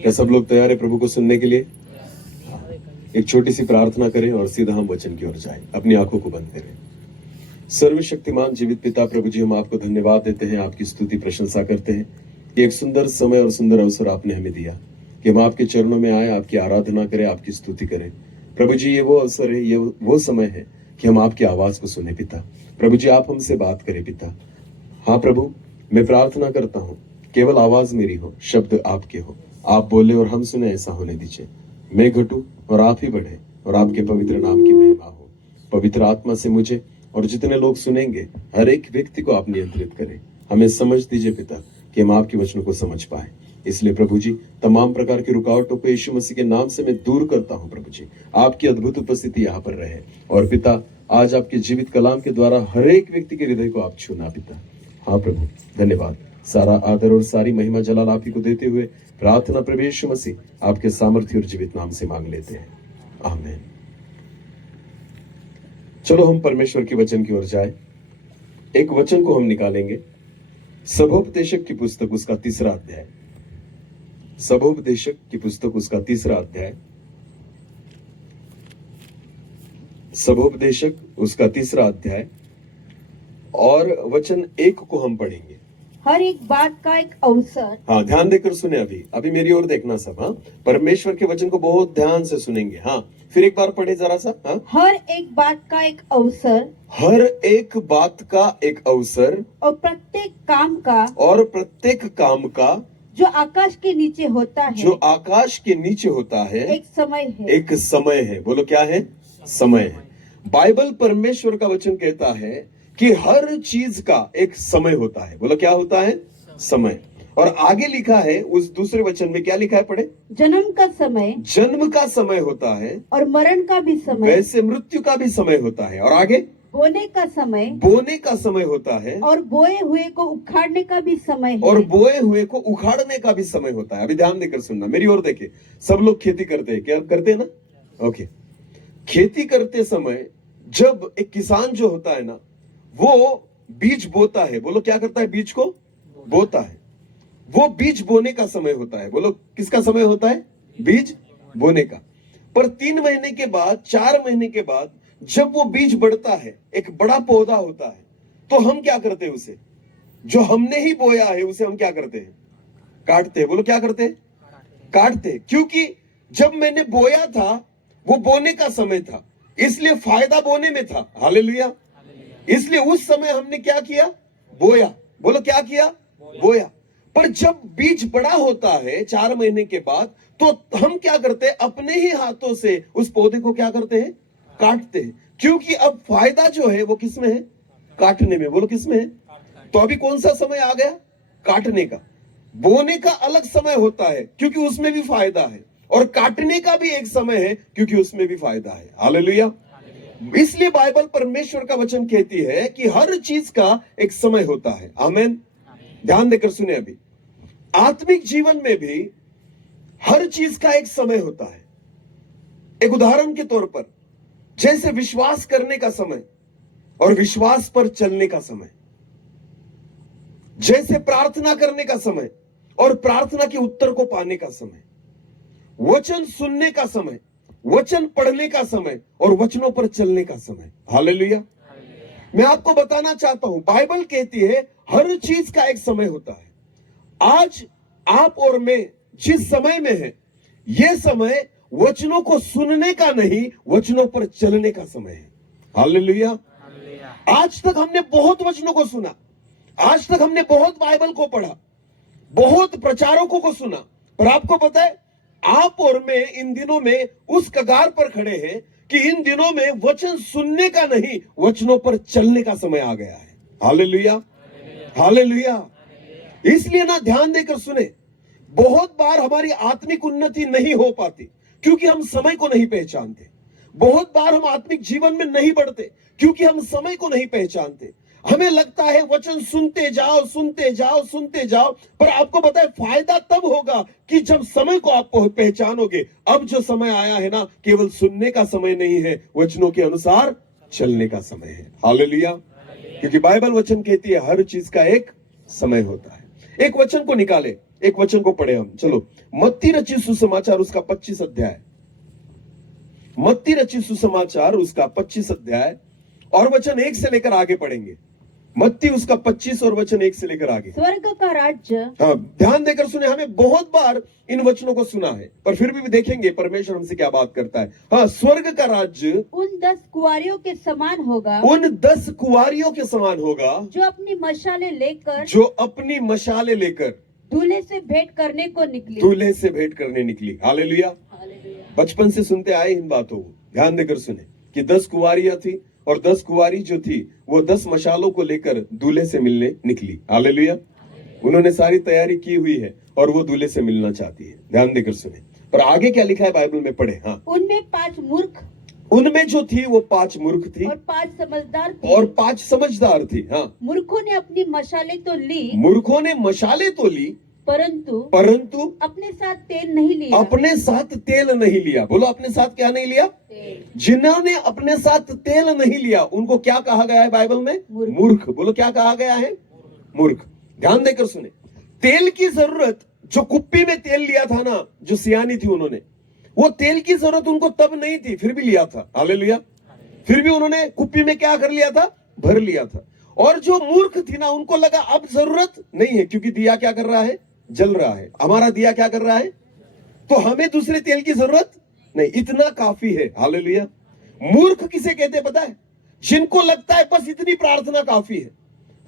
क्या सब लोग तैयार है प्रभु को सुनने के लिए? एक छोटी सी प्रार्थना करें और सीधा हम वचन की ओर जाएं। अपनी आंखों को बंद करें। सर्वशक्तिमान जीवित पिता प्रभु जी, हम आपको धन्यवाद देते हैं, आपकी स्तुति प्रशंसा करते हैं कि एक सुंदर समय और सुंदर अवसर आपने हमें दिया कि हम आपके चरणों में आए, आपकी आराधना करें, आपकी स्तुति करें। प्रभु जी, ये वो अवसर है, ये वो समय है कि हम आपकी आवाज को सुने पिता। प्रभु जी, आप हमसे बात करें पिता। हाँ प्रभु, मैं प्रार्थना करता हूँ केवल आवाज मेरी हो, शब्द आपके हो, आप बोले और हम सुने, ऐसा होने दीजिए। मैं घटूं और आप ही बढ़े और आपके पवित्र नाम की महिमा हो। पवित्र आत्मा से मुझे और जितने लोग सुनेंगे हर एक व्यक्ति को आप नियंत्रित करें। हमें समझ दीजिए पिता कि हम आपके वचनों को समझ पाए। इसलिए प्रभु जी, तमाम प्रकार की रुकावटों को यीशु मसीह के नाम से मैं दूर करता हूं। प्रभु जी, आपकी अद्भुत उपस्थिति यहाँ पर रहे और पिता, आज आपके जीवित कलाम के द्वारा हर एक व्यक्ति के हृदय को आप छूना पिता। हाँ प्रभु, धन्यवाद। सारा आदर और सारी महिमा जलाल आप ही को देते हुए प्रार्थना प्रभु यीशु मसीह आपके सामर्थ्य और जीवित नाम से मांग लेते हैं, आमीन। चलो हम परमेश्वर के वचन की ओर जाए। एक वचन को हम निकालेंगे, सबोपदेशक की पुस्तक उसका 3रा अध्याय। सबोपदेशक की पुस्तक उसका 3रा अध्याय। सबोपदेशक उसका 3रा अध्याय और वचन 1 को हम पढ़ेंगे। हर एक बात का एक अवसर। हाँ, ध्यान देकर सुने। अभी मेरी ओर देखना सब। हाँ, परमेश्वर के वचन को बहुत ध्यान से सुनेंगे। हाँ, फिर एक बार पढ़े जरा सा। हाँ, हर एक बात का एक अवसर, हर एक बात का एक अवसर, और प्रत्येक काम का, और प्रत्येक काम का जो आकाश के नीचे होता है, जो आकाश के नीचे होता है, एक समय है। एक समय है। बोलो क्या है? समय है। बाइबल परमेश्वर का वचन कहता है कि हर चीज का एक समय होता है। बोलो क्या होता है? समय। और आगे लिखा है उस दूसरे वचन में, क्या लिखा है? पढ़े। जन्म का समय, जन्म का समय होता है, और मरण का भी समय, वैसे मृत्यु का भी समय होता है। और आगे बोने का समय, बोने का समय होता है, और बोए हुए को उखाड़ने का भी समय है। और बोए हुए को उखाड़ने का भी समय होता है। अभी ध्यान देकर सुनना, मेरी ओर देखे। सब लोग खेती करते हैं, क्या करते हैं ना? ओके। खेती करते समय जब एक किसान जो होता है ना, वो बीज बोता है। बोलो क्या करता है? बीज को बोता है। वो बीज बोने का समय होता है। बोलो किसका समय होता है? बीज बोने का। पर 3 महीने के बाद, 4 महीने के बाद जब वो बीज बढ़ता है, एक बड़ा पौधा होता है, तो हम क्या करते हैं? उसे, जो हमने ही बोया है, उसे हम क्या करते हैं? काटते हैं। बोलो क्या करते हैं? काटते हैं। क्योंकि जब मैंने बोया था, वो बोने का समय था, इसलिए फायदा बोने में था। हालेलुया। इसलिए उस समय हमने क्या किया? बोया। बोलो क्या किया? बोया। पर जब बीज बड़ा होता है 4 महीने के बाद, तो हम क्या करते हैं? अपने ही हाथों से उस पौधे को क्या करते हैं? काटते हैं। क्योंकि अब फायदा जो है वो किसमें है? काटने में। बोलो किसमें है? तो अभी कौन सा समय आ गया? काटने का। बोने का अलग समय होता है क्योंकि उसमें भी फायदा है, और काटने का भी एक समय है क्योंकि उसमें भी फायदा है। हालेलुया। इसलिए बाइबल परमेश्वर का वचन कहती है कि हर चीज का एक समय होता है। आमीन। ध्यान देकर सुने। अभी आत्मिक जीवन में भी हर चीज का एक समय होता है। एक उदाहरण के तौर पर, जैसे विश्वास करने का समय और विश्वास पर चलने का समय, जैसे प्रार्थना करने का समय और प्रार्थना के उत्तर को पाने का समय, वचन सुनने का समय, वचन पढ़ने का समय और वचनों पर चलने का समय। हालेलुया। मैं आपको बताना चाहता हूं, बाइबल कहती है हर चीज का एक समय होता है। आज आप और मैं जिस समय में है, यह समय वचनों को सुनने का नहीं, वचनों पर चलने का समय है। हालेलुया। आज तक हमने बहुत वचनों को सुना, आज तक हमने बहुत बाइबल को पढ़ा, बहुत प्रचारकों को सुना, पर आपको पता है, आप और मैं इन दिनों में उस कगार पर खड़े हैं कि इन दिनों में वचन सुनने का नहीं, वचनों पर चलने का समय आ गया है। हालेलुया। हालेलुया। इसलिए ना ध्यान देकर सुने, बहुत बार हमारी आत्मिक उन्नति नहीं हो पाती क्योंकि हम समय को नहीं पहचानते। बहुत बार हम आत्मिक जीवन में नहीं बढ़ते क्योंकि हम समय को नहीं पहचानते। हमें लगता है वचन सुनते जाओ, सुनते जाओ, सुनते जाओ, पर आपको पता है फायदा तब होगा कि जब समय को आप पहचानोगे। अब जो समय आया है ना, केवल सुनने का समय नहीं है, वचनों के अनुसार चलने का समय है। हालेलुया। क्योंकि बाइबल वचन कहती है हर चीज का एक समय होता है। एक वचन को निकाले, एक वचन को पढ़े हम, चलो मत्ती रचित सुसमाचार उसका 25 अध्याय, मत्ती रचित सुसमाचार उसका 25 अध्याय और वचन 1 से लेकर आगे पढ़ेंगे। मत्ती उसका 25 और वचन 1 से लेकर आगे। स्वर्ग का राज्य, हाँ ध्यान देकर सुने, हमें बहुत बार इन वचनों को सुना है पर फिर भी देखेंगे परमेश्वर हमसे क्या बात करता है। हाँ, स्वर्ग का राज्य उन 10 कुंवारियों के समान होगा, उन 10 कुंवारियों के समान होगा जो अपनी मशालें लेकर, जो अपनी मशाले लेकर दूल्हे से भेंट करने को निकली। दूल्हे से भेंट करने निकली। हालेलुया। बचपन से सुनते आए इन बातों को, ध्यान देकर सुने कि 10 कुंवारियां थी और 10 कुंवारी जो थी वो 10 मशालों को लेकर दूल्हे से मिलने निकली। हालेलुया। उन्होंने सारी तैयारी की हुई है और वो दूल्हे से मिलना चाहती है। ध्यान देकर सुने, पर आगे क्या लिखा है बाइबल में पढ़े। हाँ, उनमें 5 मूर्ख उनमें जो थी वो 5 मूर्ख थी और 5 समझदार थे। और 5 समझदार थी। हाँ, मूर्खों ने अपनी मशालें तो ली, मूर्खों ने मशाले तो ली परंतु अपने साथ तेल नहीं लिया। अपने साथ तेल नहीं लिया। बोलो अपने साथ क्या नहीं लिया? जिन्होंने अपने साथ तेल नहीं लिया उनको क्या कहा गया है बाइबल में? मूर्ख। बोलो क्या कहा गया है? मूर्ख। ध्यान देकर सुने, तेल की जरूरत, जो कुप्पी में तेल लिया था ना, जो सियानी थी उन्होंने, वो तेल की जरूरत उनको तब नहीं थी, फिर भी लिया था। हालेलुया। फिर भी उन्होंने कुप्पी में क्या कर लिया था? भर लिया था। और जो मूर्ख थी ना, उनको लगा अब जरूरत नहीं है, क्योंकि दिया क्या कर रहा है? जल रहा है। हमारा दिया क्या कर रहा है? तो हमें दूसरे तेल की जरूरत नहीं, इतना काफी है। हालेलुया। मूर्ख किसे कहते हैं पता है? जिनको लगता है बस इतनी प्रार्थना काफी है,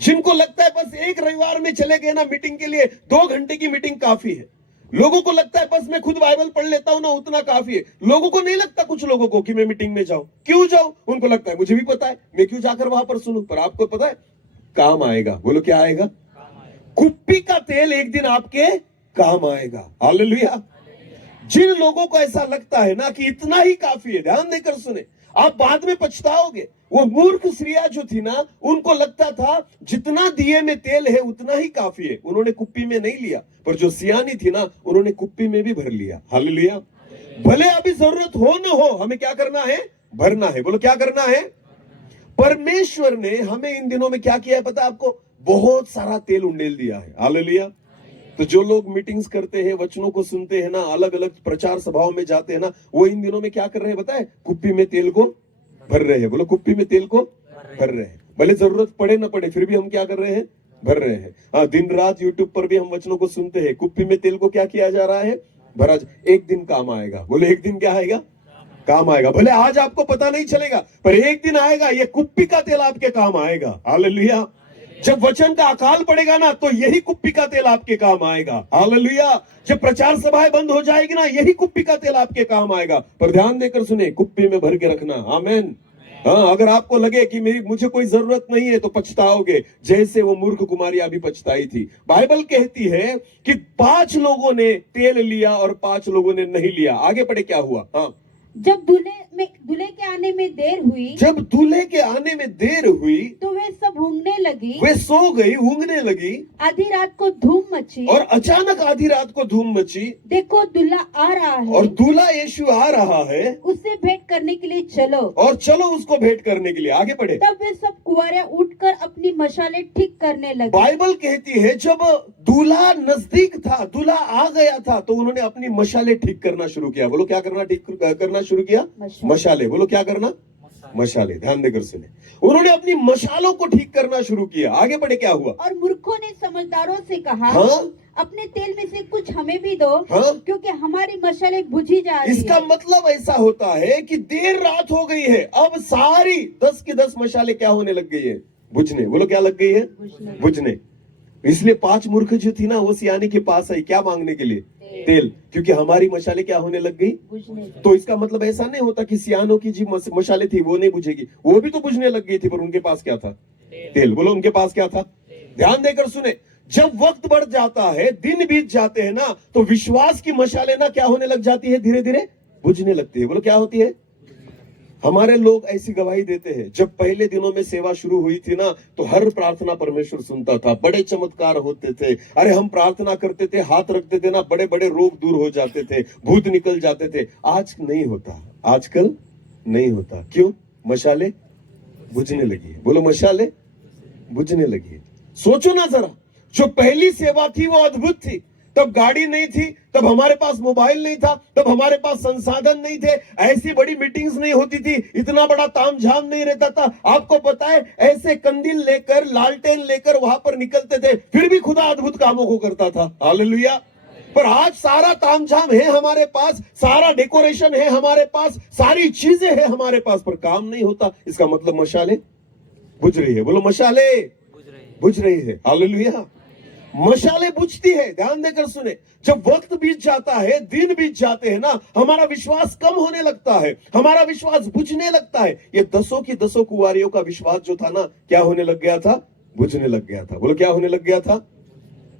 जिनको लगता है बस एक रविवार में चले गए ना मीटिंग के लिए, 2 घंटे की मीटिंग काफी है। लोगों को लगता है बस मैं खुद बाइबल पढ़ लेता हूं ना, उतना काफी है। लोगों को नहीं लगता, कुछ लोगों को, कि मैं मीटिंग में जाऊं। क्यों जाऊं? उनको लगता है मुझे भी पता है, मैं क्यों जाकर वहां पर सुनूं। पर आपको पता है काम आएगा। बोलो क्या आएगा? कुप्पी का तेल एक दिन आपके काम आएगा। हालेलुया। जिन लोगों को ऐसा लगता है ना कि इतना ही काफी है, ध्यान देकर सुने, आप बाद में पछताओगे। वो मूर्ख स्त्रियां जो थी ना, उनको लगता था जितना दिए में तेल है उतना ही काफी है, उन्होंने कुप्पी में नहीं लिया। पर जो सियानी थी ना, उन्होंने कुप्पी में भी भर लिया। हालेलुया। भले अभी जरूरत हो न हो, हमें क्या करना है? भरना है। बोलो क्या करना है? परमेश्वर ने हमें इन दिनों में क्या किया है पता है आपको? बहुत सारा तेल उंडेल दिया है। हालेलुया। तो जो लोग मीटिंग्स करते हैं, वचनों को सुनते हैं ना, अलग अलग प्रचार सभाओं में जाते हैं ना, वो इन दिनों में क्या कर रहे हैं पता है? कुप्पी में तेल को भर रहे हैं। बोलो कुप्पी में तेल को भर रहे हैं। भले जरूरत पड़े ना पड़े, फिर भी हम क्या कर रहे हैं? भर रहे हैं। हाँ, दिन रात यूट्यूब पर भी हम वचनों को सुनते हैं। कुप्पी में तेल को क्या किया जा रहा है? भरा। एक दिन काम आएगा। बोले एक दिन क्या आएगा? काम आएगा। भले आज आपको पता नहीं चलेगा, पर एक दिन आएगा, ये कुप्पी का तेल आपके काम आएगा। हालेलुया। जब वचन का अकाल पड़ेगा ना, तो यही कुप्पी का तेल आपके काम आएगा। हालेलुया। जब प्रचार सभाएं बंद हो जाएगी ना, यही कुप्पी का तेल आपके काम आएगा। पर ध्यान देकर सुने, कुप्पी में भर के रखना। आमेन। हाँ, अगर आपको लगे कि मुझे कोई जरूरत नहीं है, तो पछताओगे, जैसे वो मूर्ख कुमारी अभी पछताई थी। बाइबल कहती है कि 5 लोगों ने तेल लिया और 5 लोगों ने नहीं लिया। आगे पढ़े क्या हुआ? हाँ, जब दूल्हे के आने में देर हुई, जब दूल्हे के आने में देर हुई, तो वे सब ऊँघने लगी, वे सो गई, ऊँघने लगी। आधी रात को धूम मची, और अचानक आधी रात को धूम मची, देखो दूल्हा आ रहा है, और दूल्हा यीशु आ रहा है, उससे भेंट करने के लिए चलो। और चलो उसको भेंट करने के लिए। आगे पढ़े। तब वे सब कुंवारियां उठकर अपनी मशालें ठीक करने लगी। बाइबल कहती है जब दूल्हा नजदीक था, दूल्हा आ गया था, तो उन्होंने अपनी मशाले ठीक करना शुरू किया। बोलो क्या करना? ठीक करना शुरू किया। मशाले। बोलो क्या करना? मशाले। ध्यान देकर सुने, उन्होंने अपनी मशालों को ठीक करना शुरू किया। आगे बढ़े क्या हुआ? और मूर्खों ने समझदारों से कहा, हाँ, अपने तेल में से कुछ हमें भी दो, हाँ, क्योंकि हमारी मशालें बुझी जा रही इसका है। मतलब ऐसा होता है कि देर रात हो गई है, अब सारी 10 की 10 मशाले क्या होने लग गई है? बुझने। बोलो क्या लग गई है? बुझने। इसलिए 5 मूर्ख जो थी ना, वो सियानी के पास आई क्या मांगने के लिए? तेल। क्योंकि हमारी मशाले क्या होने लग गई? तो इसका मतलब ऐसा नहीं होता कि सियानों की जी मशाले थी वो नहीं बुझेगी, वो भी तो बुझने लग गई थी, पर उनके पास क्या था? तेल। बोलो उनके पास क्या था? ध्यान देकर सुने, जब वक्त बढ़ जाता है, दिन बीत जाते हैं ना, तो विश्वास की मशाले ना क्या होने लग जाती है? धीरे धीरे बुझने लगती है। बोलो क्या होती है? हमारे लोग ऐसी गवाही देते हैं, जब पहले दिनों में सेवा शुरू हुई थी ना, तो हर प्रार्थना परमेश्वर सुनता था, बड़े चमत्कार होते थे। अरे हम प्रार्थना करते थे, हाथ रखते थे ना, बड़े बड़े रोग दूर हो जाते थे, भूत निकल जाते थे। आज नहीं होता, आजकल नहीं होता। क्यों? मशाले बुझने लगी है। बोलो मशाले बुझने लगी है। सोचो ना जरा, जो पहली सेवा थी वो अद्भुत थी, तब गाड़ी नहीं थी, तब हमारे पास मोबाइल नहीं था, तब हमारे पास संसाधन नहीं थे, ऐसी बड़ी मीटिंग्स नहीं होती थी, इतना बड़ा तामझाम नहीं रहता था। आपको पता है, ऐसे कंदील लेकर, लालटेन लेकर वहां पर निकलते थे, फिर भी खुदा अद्भुत कामों को करता था। हालेलुया। पर आज सारा तामझाम है हमारे पास, सारा डेकोरेशन है हमारे पास, सारी चीजें हैं हमारे पास, पर काम नहीं होता। इसका मतलब मशाले बुझ रही है। बोलो मशाले बुझ रही है। हालेलुया। मशाले बुझती है। ध्यान देकर सुने, जब वक्त बीत जाता है, दिन बीत जाते हैं ना, हमारा विश्वास कम होने लगता है, हमारा विश्वास बुझने लगता है। ये 10 की 10 कुंवारियों का विश्वास जो था ना, क्या होने लग गया था? बुझने लग गया था। बोलो क्या होने लग गया था?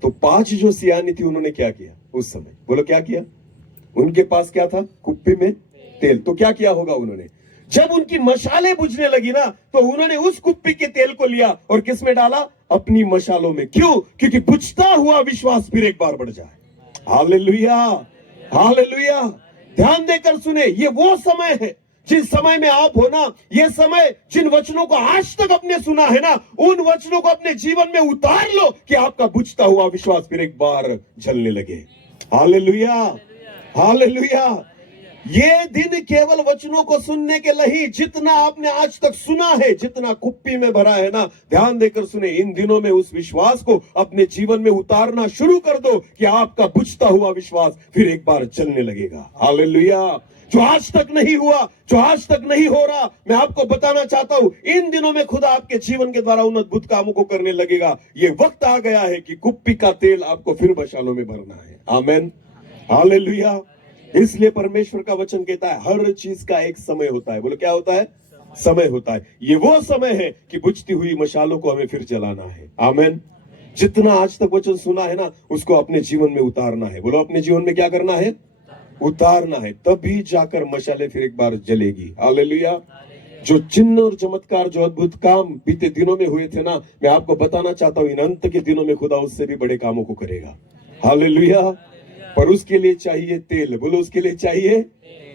तो 5 जो सियानी थी, उन्होंने क्या किया उस समय? बोलो क्या किया? उनके पास क्या था? कुप्पी में तेल। तो क्या किया होगा उन्होंने? जब उनकी मशालें बुझने लगी ना, तो उन्होंने उस कुप्पी के तेल को लिया और किस में डाला? अपनी मशालों में। क्यों? क्योंकि बुझता हुआ विश्वास फिर एक बार बढ़ जाए। Hallelujah, hallelujah. ध्यान देकर सुने, ये वो समय है जिस समय में आप हो ना, ये समय जिन वचनों को आज तक आपने सुना है ना, उन वचनों को अपने जीवन में उतार लो कि आपका बुझता हुआ विश्वास फिर एक बार जलने लगे। Hallelujah, hallelujah. ये दिन केवल वचनों को सुनने के लिए, जितना आपने आज तक सुना है, जितना कुप्पी में भरा है ना, ध्यान देकर सुने, इन दिनों में उस विश्वास को अपने जीवन में उतारना शुरू कर दो कि आपका बुझता हुआ विश्वास फिर एक बार चलने लगेगा। हालेलुया। जो आज तक नहीं हुआ, जो आज तक नहीं हो रहा, मैं आपको बताना चाहता हूं, इन दिनों में खुदा आपके जीवन के द्वारा उन अद्भुत कामों को करने लगेगा। ये वक्त आ गया है कि कुप्पी का तेल आपको फिर मशालों में भरना है। आमेन, हालेलुया। इसलिए परमेश्वर का वचन कहता है, हर चीज का एक समय होता है। बोलो क्या होता है? समय होता है। ये वो समय है कि बुझती हुई मशालों को हमें फिर जलाना है। आमेन। जितना आज तक वचन सुना है ना, उसको अपने जीवन में उतारना है। बोलो अपने जीवन में क्या करना है? उतारना है। तभी जाकर मशाले फिर एक बार जलेगी। हालेलुया। जो चिन्ह और चमत्कार, जो अद्भुत काम बीते दिनों में हुए थे ना, मैं आपको बताना चाहता हूं, इन अंत के दिनों में खुदा उससे भी बड़े कामों को करेगा। हालेलुया। पर उसके लिए चाहिए तेल। बोलो उसके लिए चाहिए,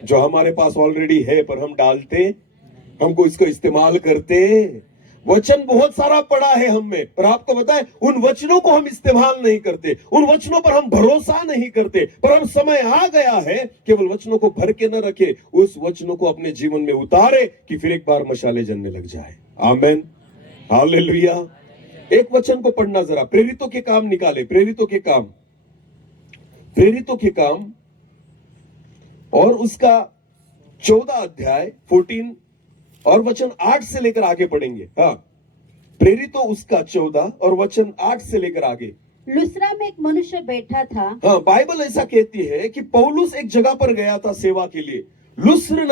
जो हमारे पास ऑलरेडी है, पर हम डालते, हमको इसको इस्तेमाल करते। वचन बहुत सारा पड़ा है हम में, पर आपको बताएं, उन वचनों को हम इस्तेमाल नहीं करते, उन वचनों पर हम भरोसा नहीं करते। पर हम समय आ गया है, केवल वचनों को भर के न रखे, उस वचनों को अपने जीवन में उतारे कि फिर एक बार मशाले जलने लग जाए। आमेन, हालेलुया। एक वचन को पढ़ना जरा, प्रेरितों के काम निकाले, प्रेरितों के काम, प्रेरितों के काम और उसका 14 अध्याय 14 और वचन 8 से लेकर आगे पढ़ेंगे। हाँ, प्रेरितों उसका 14 और वचन 8 से लेकर आगे। लुस्रा में एक मनुष्य बैठा था। हाँ, बाइबल ऐसा कहती है कि पौलुस एक जगह पर गया था सेवा के लिए। लुस्र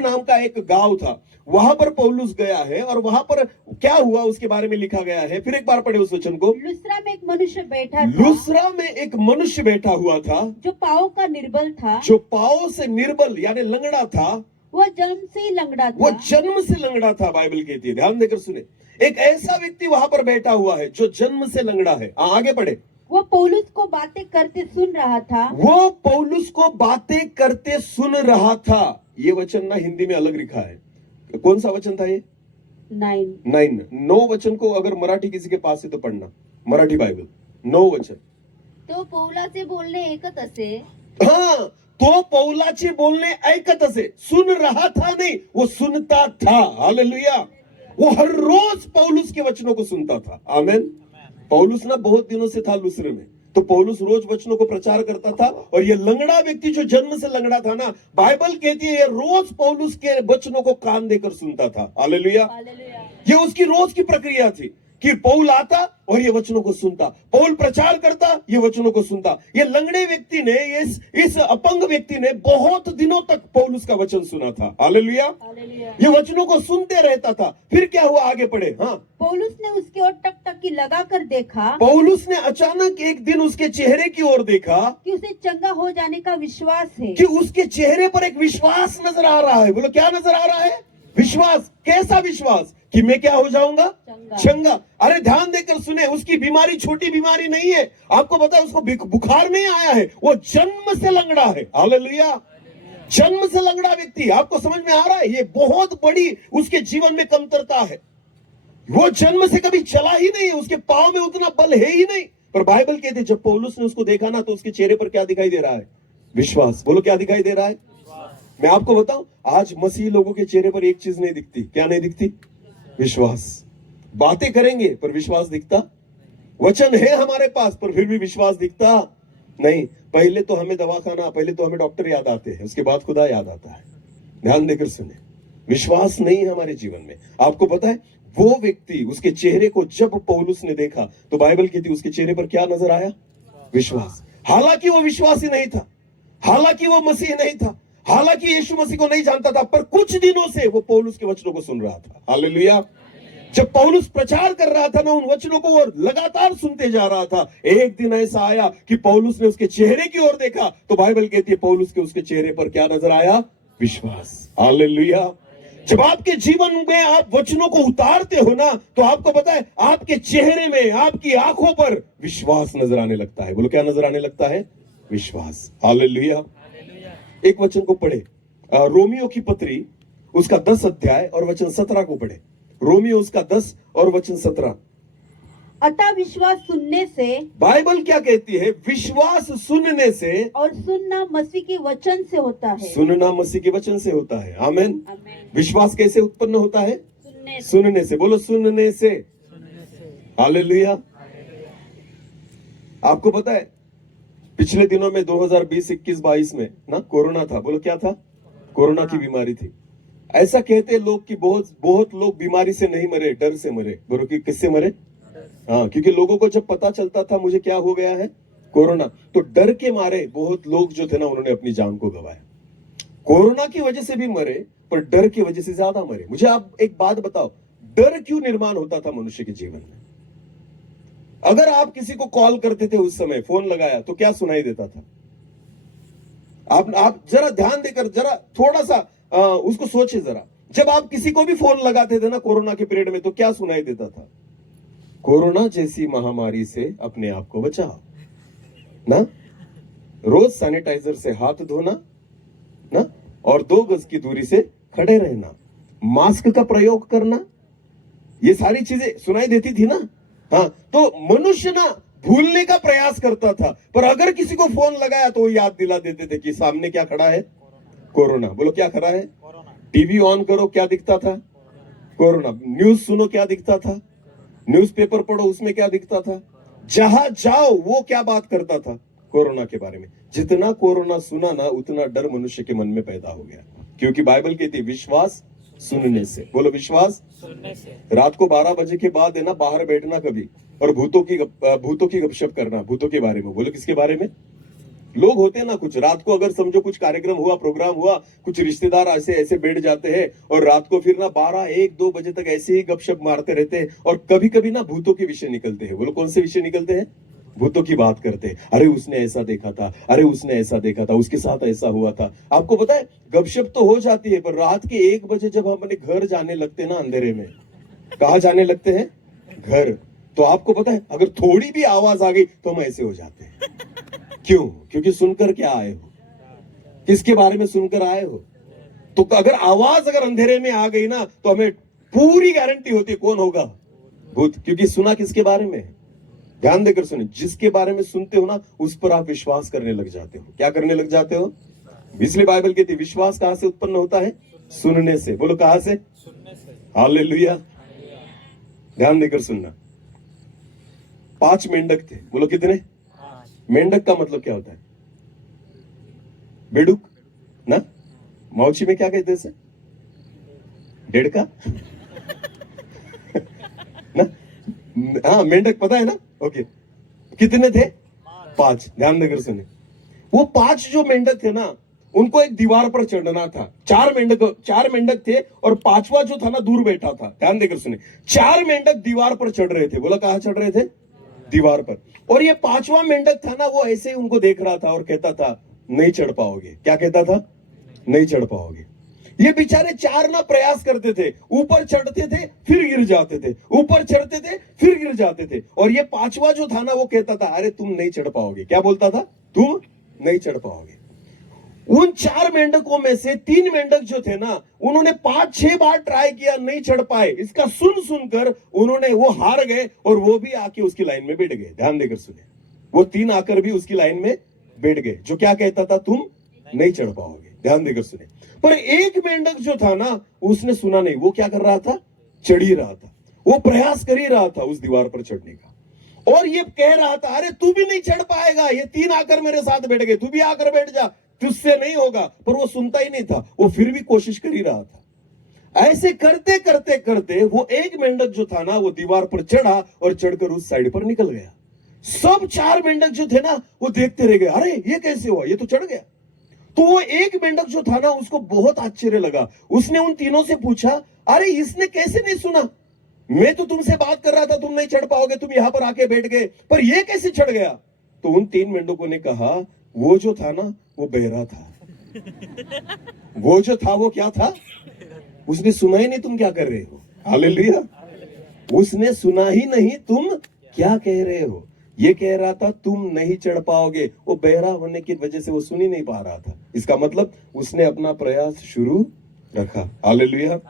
नाम का एक गांव था, वहां पर पौलुस गया है, और वहां पर क्या हुआ उसके बारे में लिखा गया है। फिर एक बार पढ़े उस वचन को। लुस्रा में एक मनुष्य बैठा था। लुस्रा में एक मनुष्य बैठा हुआ था, जो पाँव का निर्बल था, जो पाँव से निर्बल यानी लंगड़ा था। वह जन्म से ही लंगड़ा था। वो जन्म से लंगड़ा था, बाइबल कहती है। ध्यान देकर सुने, एक ऐसा व्यक्ति वहां पर बैठा हुआ है जो जन्म से लंगड़ा है। आगे पढ़े। वो पौलुस को बातें करते सुन रहा था। वो पौलुस को बातें करते सुन रहा था। ये वचन ना हिंदी में अलग लिखा है। कौन सा वचन था ये? 9 वचन को अगर मराठी किसी के पास है तो पढ़ना, मराठी बाइबल 9 वचन। तो पौलाचे बोलणे ऐकत असे। हाँ, तो पौलाचे बोलने ऐकत असे, सुन रहा था नहीं, वो सुनता था। हालेलुया। वो हर रोज पौलुस के वचनों को सुनता था। आमेन। पौलुस ना बहुत दिनों से था लुस्र में, तो पौलुस रोज वचनों को प्रचार करता था। और ये लंगड़ा व्यक्ति जो जन्म से लंगड़ा था ना, बाइबल कहती है ये रोज पौलुस के वचनों को कान देकर सुनता था। हालेलुया। ये उसकी रोज की प्रक्रिया थी कि पौल आता और ये वचनों को सुनता, पौल प्रचार करता, ये वचनों को सुनता। ये लंगड़े व्यक्ति ने, इस अपंग व्यक्ति ने बहुत दिनों तक पौलुस का वचन सुना था। हालेलुया। ये वचनों को सुनते रहता था। फिर क्या हुआ? आगे पढ़े। हाँ, पौलुस ने उसकी ओर टकटकी लगाकर देखा। पौलुस ने अचानक एक दिन उसके चेहरे की ओर देखा कि उसे चंगा हो जाने का विश्वास है, कि उसके चेहरे पर एक विश्वास नजर आ रहा है। बोलो क्या नजर आ रहा है? विश्वास। कैसा विश्वास? कि मैं क्या हो जाऊंगा? चंगा। अरे ध्यान देकर सुने, उसकी बीमारी छोटी बीमारी नहीं है। आपको पता है उसको बुखार नहीं आया है, वो जन्म से लंगड़ा है। हालेलुया। जन्म से लंगड़ा व्यक्ति, आपको समझ में आ रहा है? ये बहुत बड़ी उसके जीवन में कमतरता है। वो जन्म से कभी चला ही नहीं, उसके पांव में उतना बल है ही नहीं। पर बाइबल कहती है जब पौलुस ने उसको देखा ना तो उसके चेहरे पर क्या दिखाई दे रहा है? विश्वास। बोलो क्या दिखाई दे रहा है? मैं आपको बताऊं, आज मसीह लोगों के चेहरे पर एक चीज नहीं दिखती। क्या नहीं दिखती? विश्वास। बातें करेंगे पर विश्वास दिखता, वचन है हमारे पास पर फिर भी विश्वास दिखता नहीं। पहले तो हमें दवाखाना, पहले तो हमें डॉक्टर याद आते हैं, उसके बाद खुदा याद आता है। ध्यान देकर सुने, विश्वास नहीं है हमारे जीवन में। आपको पता है वो व्यक्ति, उसके चेहरे को जब पौलुस ने देखा तो बाइबल कहती उसके चेहरे पर क्या नजर आया? विश्वास। हालांकि वो विश्वासी नहीं था, हालांकि वो मसीह नहीं था, हालांकि यीशु मसीह को नहीं जानता था, पर कुछ दिनों से वो पौलुस के वचनों को सुन रहा था। हालेलुया। जब पौलुस प्रचार कर रहा था ना उन वचनों को, वो लगातार सुनते जा रहा था। एक दिन ऐसा आया कि पौलुस ने उसके चेहरे की ओर देखा तो बाइबल कहती है पौलुस के उसके चेहरे पर क्या नजर आया? विश्वास। हालेलुया। जब आपके जीवन में आप वचनों को उतारते हो ना तो आपको पता है आपके चेहरे में, आपकी आंखों पर विश्वास नजर आने लगता है। बोलो क्या नजर आने लगता है? विश्वास। हालेलुया। एक वचन को पढ़े, रोमियो की पत्री उसका 10 अध्याय और वचन 17 को पढ़े। रोमियो उसका 10 और वचन 17। अतः विश्वास सुनने से, बाइबल क्या कहती है? विश्वास सुनने से, और सुनना मसीह के वचन से होता है। सुनना मसीह के वचन से होता है। आमीन। विश्वास कैसे उत्पन्न होता है? सुनने से। सुनने से। बोलो सुनने से। हालेलुया। आपको पता है पिछले दिनों में 2020, 21, 22 में ना कोरोना था। बोलो क्या था? कोरोना की बीमारी थी। ऐसा कहते लोग कि बहुत लोग बीमारी से नहीं मरे, डर से मरे। बोलो कि किससे मरे? हाँ, क्योंकि लोगों को जब पता चलता था मुझे क्या हो गया है, कोरोना, तो डर के मारे बहुत लोग जो थे ना उन्होंने अपनी जान को गंवाया। कोरोना की वजह से भी मरे पर डर की वजह से ज्यादा मरे। मुझे आप एक बात बताओ, डर क्यों निर्माण होता था मनुष्य के जीवन में? अगर आप किसी को कॉल करते थे उस समय, फोन लगाया तो क्या सुनाई देता था? आप जरा ध्यान देकर जरा थोड़ा सा उसको सोचे जरा। जब आप किसी को भी फोन लगाते थे ना कोरोना के पीरियड में तो क्या सुनाई देता था? कोरोना जैसी महामारी से अपने आप को बचाओ ना, रोज सैनिटाइजर से हाथ धोना ना, और 2 गज की दूरी से खड़े रहना, मास्क का प्रयोग करना, ये सारी चीजें सुनाई देती थी ना। हाँ, तो मनुष्य ना भूलने का प्रयास करता था, पर अगर किसी को फोन लगाया तो वो याद दिला देते थे कि सामने क्या खड़ा है? कोरोना। बोलो क्या खड़ा है? टीवी ऑन करो, क्या दिखता था? कोरोना। न्यूज सुनो, क्या दिखता था? न्यूज़पेपर पढ़ो, उसमें क्या दिखता था? जहां जाओ वो क्या बात करता था? कोरोना के बारे में। जितना कोरोना सुना ना उतना डर मनुष्य के मन में पैदा हो गया, क्योंकि बाइबल कहती है विश्वास सुनने से। बोलो विश्वास सुनने से। रात को 12 बजे के बाद है ना बाहर बैठना कभी, और भूतों की गपशप करना, भूतों के बारे में। बोलो किसके बारे में? लोग होते हैं ना कुछ, रात को अगर समझो कुछ कार्यक्रम हुआ, प्रोग्राम हुआ, कुछ रिश्तेदार ऐसे ऐसे बैठ जाते हैं और रात को फिर ना 12, 1, 2 बजे तक ऐसे ही गपशप मारते रहते हैं, और कभी कभी ना भूतों के विषय निकलते हैं। बोलो कौन से विषय निकलते हैं? भूतों की बात करते हैं। अरे उसने ऐसा देखा था, अरे उसने ऐसा देखा था, उसके साथ ऐसा हुआ था। आपको पता है गपशप तो हो जाती है, पर रात के 1 बजे जब हम अपने घर जाने लगते हैं ना अंधेरे में, कहा जाने लगते हैं? घर। तो आपको पता है अगर थोड़ी भी आवाज आ गई तो हम ऐसे हो जाते हैं। क्यों? क्योंकि सुनकर क्या आए हो? किसके बारे में सुनकर आए हो? तो अगर आवाज अगर अंधेरे में आ गई ना तो हमें पूरी गारंटी होती है कौन होगा? भूत। क्योंकि सुना किसके बारे में? ध्यान देकर सुने, जिसके बारे में सुनते हो ना उस पर आप विश्वास करने लग जाते हो। क्या करने लग जाते हो? इसलिए बाइबल कहती है विश्वास कहां से उत्पन्न होता है? सुनने से। बोलो कहां से? सुनने से। हालेलुया। ध्यान देकर सुनना। 5 मेंढक थे। बोलो कितने? मेंढक का मतलब क्या होता है? बेडुक ना, मौची में क्या कहते हैं? डेढ़का ना। हाँ, मेंढक पता है ना? ओके। कितने थे? 5। ध्यान देकर सुने, वो 5 जो मेंढक थे ना उनको एक दीवार पर चढ़ना था। 4 मेंढक थे और 5वां जो था ना दूर बैठा था। ध्यान देकर सुने, 4 मेंढक दीवार पर चढ़ रहे थे। बोला कहां चढ़ रहे थे? दीवार पर। और ये 5वां मेंढक था ना वो ऐसे ही उनको देख रहा था और कहता था नहीं चढ़ पाओगे। क्या कहता था? नहीं चढ़ पाओगे। ये बेचारे 4 ना प्रयास करते थे, ऊपर चढ़ते थे फिर गिर जाते थे, ऊपर चढ़ते थे फिर गिर जाते थे, और ये 5वां जो था ना वो कहता था अरे तुम नहीं चढ़ पाओगे। क्या बोलता था? तुम नहीं चढ़ पाओगे। उन 4 मेंढकों में से 3 मेंढक जो थे ना, उन्होंने 5-6 बार ट्राई किया, नहीं चढ़ पाए। इसका सुनकर उन्होंने वो हार गए और वो भी आके उसकी लाइन में बैठ गए। ध्यान देकर सुने, वो 3 आकर भी उसकी लाइन में बैठ गए, जो क्या कहता था, तुम नहीं चढ़ पाओगे। ध्यान देकर सुने। पर एक मेंढक जो था ना, उसने सुना नहीं। वो क्या कर रहा था? चढ़ ही रहा था। वो प्रयास कर ही रहा था उस दीवार पर चढ़ने का, और ये कह रहा था, अरे तू भी नहीं चढ़ पाएगा, ये 3 आकर मेरे साथ बैठ गए, तू भी आकर बैठ जा, तुझसे नहीं होगा। पर वो सुनता ही नहीं था, वो फिर भी कोशिश कर ही रहा था। ऐसे करते करते करते वो एक मेंढक जो था ना, वो दीवार पर चढ़ा और चढ़कर उस साइड पर निकल गया। सब 4 मेंढक जो थे ना, वो देखते रह गए, अरे ये कैसे हुआ, ये तो चढ़ गया। तो वो एक मेंढक जो था ना, उसको बहुत आश्चर्य लगा। उसने उन तीनों से पूछा, अरे इसने कैसे नहीं सुना? मैं तो तुमसे बात कर रहा था, तुम नहीं चढ़ पाओगे, तुम यहां पर आके बैठ गए, पर ये कैसे चढ़ गया? तो उन 3 मेंढकों ने कहा, वो जो था ना, वो बहरा था। वो जो था, वो क्या था? उसने सुना ही नहीं तुम क्या कर रहे हो। हालेलुया। उसने सुना ही नहीं तुम क्या कह रहे हो। ये कह रहा था तुम नहीं चढ़ पाओगे। वो बहरा होने की वजह से वो सुन ही नहीं पा रहा था। इसका मतलब उसने अपना प्रयास शुरू रखा। हालेलुया।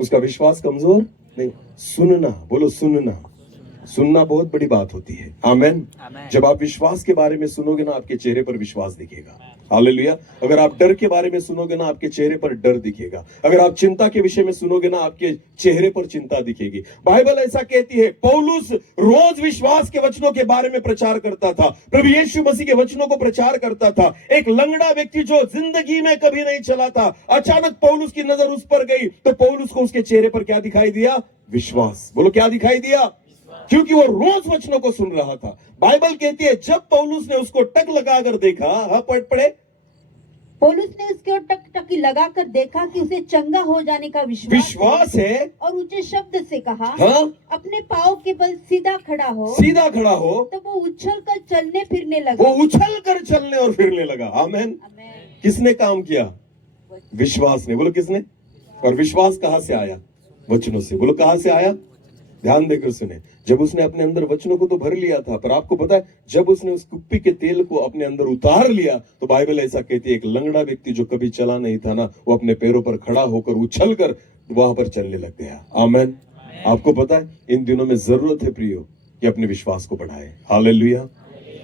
उसका विश्वास कमजोर नहीं। सुनना, बोलो सुनना। सुनना बहुत बड़ी बात होती है। आमेन। जब आप विश्वास के बारे में सुनोगे ना, आपके चेहरे पर विश्वास दिखेगा। हालेलुया। अगर आप डर के बारे में सुनोगे ना, आपके चेहरे पर डर दिखेगा। अगर आप चिंता के विषय में सुनोगे ना, आपके चेहरे पर चिंता दिखेगी। बाइबल ऐसा कहती है, पौलुस रोज विश्वास के वचनों के बारे में प्रचार करता था, प्रभु यीशु मसीह के वचनों को प्रचार करता था। एक लंगड़ा व्यक्ति जो जिंदगी में कभी नहीं चला था, अचानक पौलुस की नजर उस पर गई, तो पौलुस को उसके चेहरे पर क्या दिखाई दिया? विश्वास। बोलो क्या दिखाई दिया? क्योंकि वो रोज वचनों को सुन रहा था। बाइबल कहती है, जब पौलुस ने उसको टक लगाकर देखा, हाँ पढ़े, पौलुस ने उसके ओर टकटकी लगाकर देखा कि उसे चंगा हो जाने का विश्वास है, और ऊंचे शब्द से कहा, हाँ, अपने पाँव के बल सीधा खड़ा हो। सीधा खड़ा हो। तो वो उछल कर चलने फिरने लगा। वो उछल कर चलने और फिरने लगा। आमेन। किसने काम किया? विश्वास ने। बोलो किसने? और विश्वास कहां से आया? वचनों से। बोलो कहां से आया? ध्यान देकर सुने। जब उसने अपने अंदर वचनों को तो भर लिया था, पर आपको पता है, जब उसने उस कुप्पी के तेल को अपने अंदर उतार लिया, तो बाइबल ऐसा कहती है, एक लंगड़ा व्यक्ति जो कभी चला नहीं था ना, वो अपने पैरों पर खड़ा होकर उछल कर वहां पर चलने लग गया। आमेन। आपको पता है, इन दिनों में जरूरत है प्रियो कि अपने विश्वास को बढ़ाए। हालेलुया।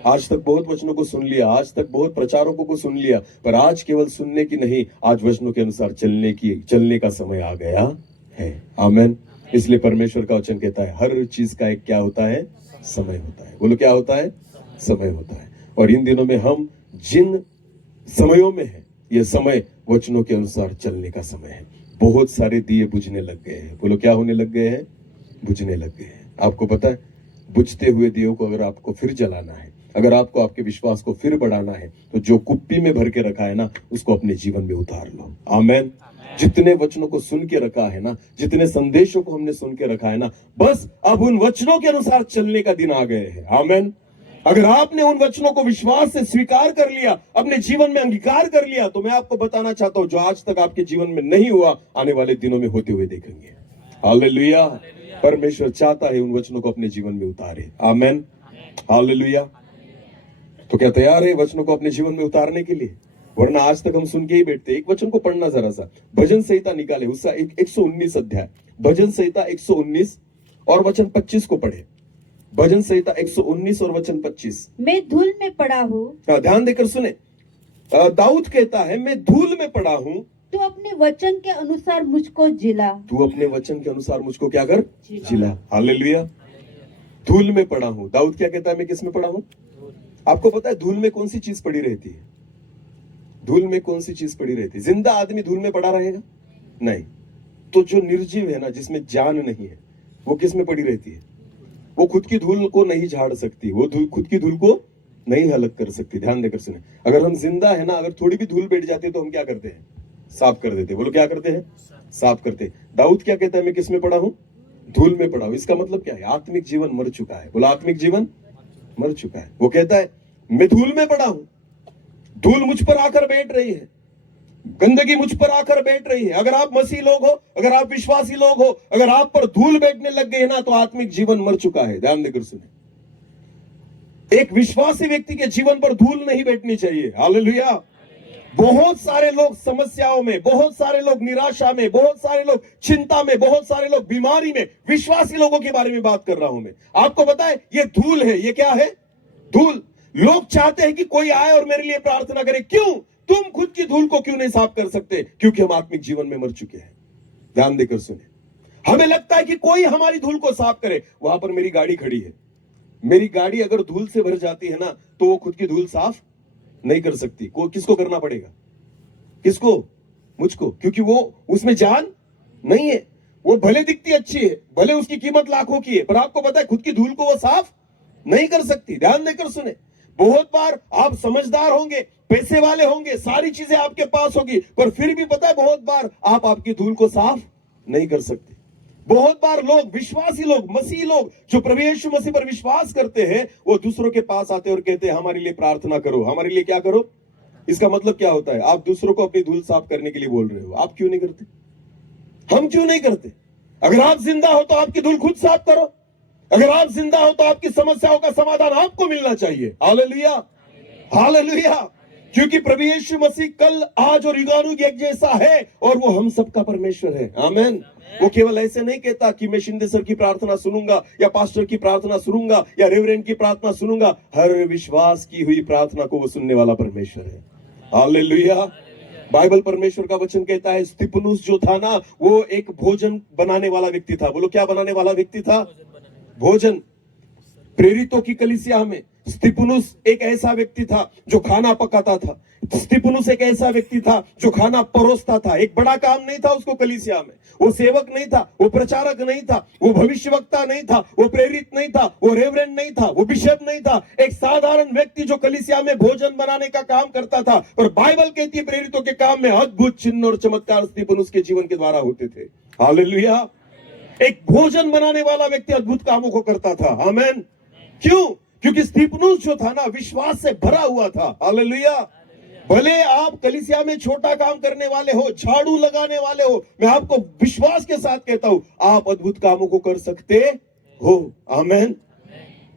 आज तक बहुत वचनों को सुन लिया, आज तक बहुत प्रचारकों को सुन लिया, पर आज केवल सुनने की नहीं, आज वचनों के अनुसार चलने का समय आ गया है। आमेन। इसलिए परमेश्वर का वचन कहता है, हर चीज का एक क्या होता है? समय होता है। बोलो क्या होता है? समय होता है। और इन दिनों में हम जिन समयों में हैं, यह समय वचनों के अनुसार चलने का समय है। बहुत सारे दिए बुझने लग गए हैं। बोलो क्या होने लग गए हैं? बुझने लग गए हैं। आपको पता है, बुझते हुए दियों को अगर आपको फिर जलाना है, अगर आपको आपके विश्वास को फिर बढ़ाना है, तो जो कुप्पी में भर के रखा है ना, उसको अपने जीवन में उतार लो। आमेन। जितने वचनों को सुन के रखा है ना, जितने संदेशों को हमने सुन के रखा है ना, बस अब उन वचनों के अनुसार चलने का दिन आ गए हैं। आमेन। अगर आपने उन वचनों को विश्वास से स्वीकार कर लिया, अपने जीवन में अंगीकार कर लिया, तो मैं आपको बताना चाहता हूं, जो आज तक आपके जीवन में नहीं हुआ, आने वाले दिनों में होते हुए देखेंगे। हालेलुया। परमेश्वर चाहता है उन वचनों को अपने जीवन में उतारे। आमेन। हालेलुया। तो क्या तैयार है वचनों को अपने जीवन में उतारने के लिए? वरना आज तक हम सुन के ही बैठते। एक वचन को पढ़ना जरा सा, भजन संहिता निकाले, उसका 119 अध्याय, भजन संहिता 119 और वचन 25 को पढ़े। भजन संहिता 119 और वचन 25। मैं धूल में पड़ा हूँ। ध्यान देकर सुने। दाऊद कहता है, मैं धूल में पड़ा हूँ, तू अपने वचन के अनुसार मुझको जिला। तू अपने वचन के अनुसार मुझको क्या कर? जिला। हालेलुया। धूल में पड़ा हूँ। दाऊद क्या कहता है? मैं किस में पड़ा हूँ? आपको पता है धूल में कौन सी चीज पड़ी रहती है? धूल में कौन सी चीज पड़ी रहती है? जिंदा आदमी धूल में पड़ा रहेगा? नहीं। तो जो निर्जीव है ना, जिसमें जान नहीं है, वो किस में पड़ी रहती है? वो खुद की धूल को नहीं झाड़ सकती, वो खुद की धूल को नहीं अलग कर सकती। ध्यान देकर सुने। अगर हम जिंदा है ना, अगर थोड़ी भी धूल बैठ जाती है, तो हम क्या करते हैं? साफ कर देते। बोलो क्या करते हैं? साफ करते। दाऊद क्या कहता है? मैं किस में पड़ा हूं? धूल में पड़ा हूं। इसका मतलब क्या है? आत्मिक जीवन मर चुका है। बोला आत्मिक जीवन मर चुका है। वो कहता है, मैं धूल में पड़ा हूं, धूल मुझ पर आकर बैठ रही है, गंदगी मुझ पर आकर बैठ रही है। अगर आप मसीह लोग हो, अगर आप विश्वासी लोग हो, अगर आप पर धूल बैठने लग गई है ना, तो आत्मिक जीवन मर चुका है। ध्यान देकर सुने। एक विश्वासी व्यक्ति के जीवन पर धूल नहीं बैठनी चाहिए। हालेलुया। बहुत सारे लोग समस्याओं में, बहुत सारे लोग निराशा में, बहुत सारे लोग चिंता में, बहुत सारे लोग बीमारी में, विश्वासी लोगों के बारे में बात कर रहा हूं मैं। आपको पता है ये धूल है। ये क्या है? धूल। लोग चाहते हैं कि कोई आए और मेरे लिए प्रार्थना करे। क्यों? तुम खुद की धूल को क्यों नहीं साफ कर सकते? क्योंकि हम आत्मिक जीवन में मर चुके हैं। ध्यान देकर सुने। हमें लगता है कि कोई हमारी धूल को साफ करे। वहां पर मेरी गाड़ी खड़ी है, मेरी गाड़ी अगर धूल से भर जाती है ना, तो वो खुद की धूल साफ नहीं कर सकती। किसको करना पड़ेगा? किसको? मुझको, क्योंकि वो उसमें जान नहीं है। वो भले दिखती अच्छी है, भले उसकी कीमत लाखों की है, पर आपको पता है खुद की धूल को वो साफ नहीं कर सकती। ध्यान देकर सुने। बहुत बार आप समझदार होंगे, पैसे वाले होंगे, सारी चीजें आपके पास होगी, पर फिर भी पता है बहुत बार आप आपकी धूल को साफ नहीं कर सकते। बहुत बार लोग, विश्वासी लोग, मसीह लोग जो प्रभु यीशु मसीह पर विश्वास करते हैं, वो दूसरों के पास आते हैं और कहते हैं हमारे लिए प्रार्थना करो। हमारे लिए क्या करो? इसका मतलब क्या होता है? आप दूसरों को अपनी धूल साफ करने के लिए बोल रहे हो। आप क्यों नहीं करते? हम क्यों नहीं करते? अगर आप जिंदा हो तो आपकी धूल खुद साफ करो। अगर आप जिंदा हो तो आपकी समस्याओं का समाधान आपको मिलना चाहिए। Hallelujah, hallelujah. क्योंकि प्रभु यीशु मसीह कल, आज और युगानुग एक जैसा है, और वो हम सबका परमेश्वर है। आमीन। वो केवल ऐसे नहीं कहता कि मैं शिंदे सर की प्रार्थना सुनूंगा, या पास्टर की प्रार्थना सुनूंगा, या रेवरेंड की प्रार्थना सुनूंगा। हर विश्वास की हुई प्रार्थना को वो सुनने वाला परमेश्वर है। हालेलुया। बाइबल परमेश्वर का वचन कहता है, स्तिफनुस जो था ना, वो एक भोजन बनाने वाला व्यक्ति था। बोलो, क्या बनाने वाला व्यक्ति था? भोजन। प्रेरितों की कलीसिया में स्तिफनुस एक ऐसा व्यक्ति था जो खाना पकाता था। स्तिफनुस एक ऐसा व्यक्ति था जो खाना परोसता था। एक बड़ा काम नहीं था उसको कलीसिया में। वो सेवक नहीं था, वो प्रचारक नहीं था, वो भविष्यवक्ता नहीं था, वो प्रेरित नहीं था, वो रेवरेंड नहीं था, वो बिशप नहीं था। एक साधारण व्यक्ति जो कलीसिया में भोजन बनाने का काम करता था। और बाइबल कहती है प्रेरितों के काम में अद्भुत चिन्ह और चमत्कार स्तिफनुस के जीवन के द्वारा होते थे। हालेलुया। एक भोजन बनाने वाला व्यक्ति अद्भुत कामों को करता था। आमीन। क्यों? क्योंकि स्तिफनुस जो था ना, विश्वास से भरा हुआ था। हालेलुया। भले आप कलीसिया में छोटा काम करने वाले हो, झाड़ू लगाने वाले हो, मैं आपको विश्वास के साथ कहता हूं, आप अद्भुत कामों को कर सकते हो। आमीन।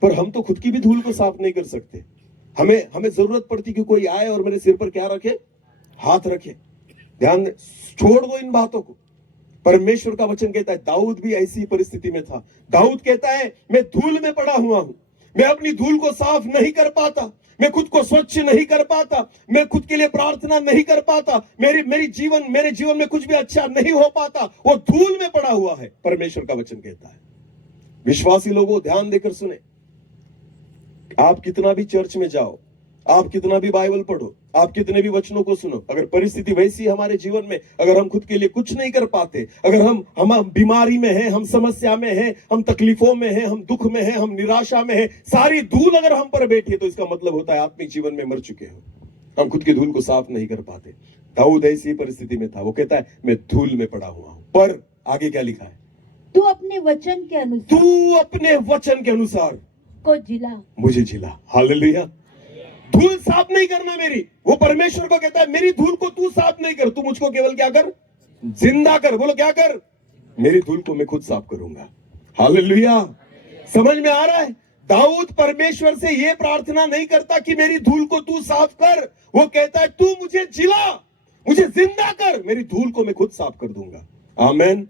पर हम तो खुद की भी धूल को साफ नहीं कर सकते। हमें जरूरत पड़ती कि कोई आए और मेरे सिर पर क्या रखे? हाथ रखे। ध्यान दे, छोड़ दो इन बातों को। परमेश्वर का वचन कहता है, दाऊद भी ऐसी परिस्थिति में था। दाऊद कहता है, मैं धूल में पड़ा हुआ हूं, मैं अपनी धूल को साफ नहीं कर पाता, मैं खुद को स्वच्छ नहीं कर पाता, मैं खुद के लिए प्रार्थना नहीं कर पाता, मेरे जीवन में कुछ भी अच्छा नहीं हो पाता। वो धूल में पड़ा हुआ है, परमेश्वर का वचन कहता है। विश्वासी लोगों, ध्यान देकर सुने। आप कितना भी चर्च में जाओ, आप कितना भी बाइबल पढ़ो, आप कितने भी वचनों को सुनो, अगर परिस्थिति वैसी हमारे जीवन में, अगर हम खुद के लिए कुछ नहीं कर पाते, अगर हम बीमारी में हैं, हम समस्या में हैं, हम तकलीफों में हैं, हम दुख में हैं, हम निराशा में हैं, सारी धूल अगर हम पर बैठी है, तो इसका मतलब होता है आत्मिक जीवन में मर चुके हो। हम खुद की धूल को साफ नहीं कर पाते। दाऊद ऐसी परिस्थिति में था। वो कहता है, मैं धूल में पड़ा हुआ हूं। पर आगे क्या लिखा है? तू अपने वचन के अनुसार, तू अपने वचन के अनुसार को जिला, मुझे जिला। हालेलुया। धूल साफ नहीं करना मेरी। वो परमेश्वर को कहता है, मेरी धूल को तू साफ नहीं कर, तू मुझको केवल क्या कर? जिंदा कर। बोलो, क्या कर? मेरी धूल को मैं खुद साफ करूंगा। हालेलुया। समझ में आ रहा है? दाऊद परमेश्वर से ये प्रार्थना नहीं करता कि मेरी धूल को तू साफ कर। वो कहता है, तू मुझे जिला, मुझे जिंदा कर, मेरी धूल को मैं खुद साफ कर दूंगा। आमीन।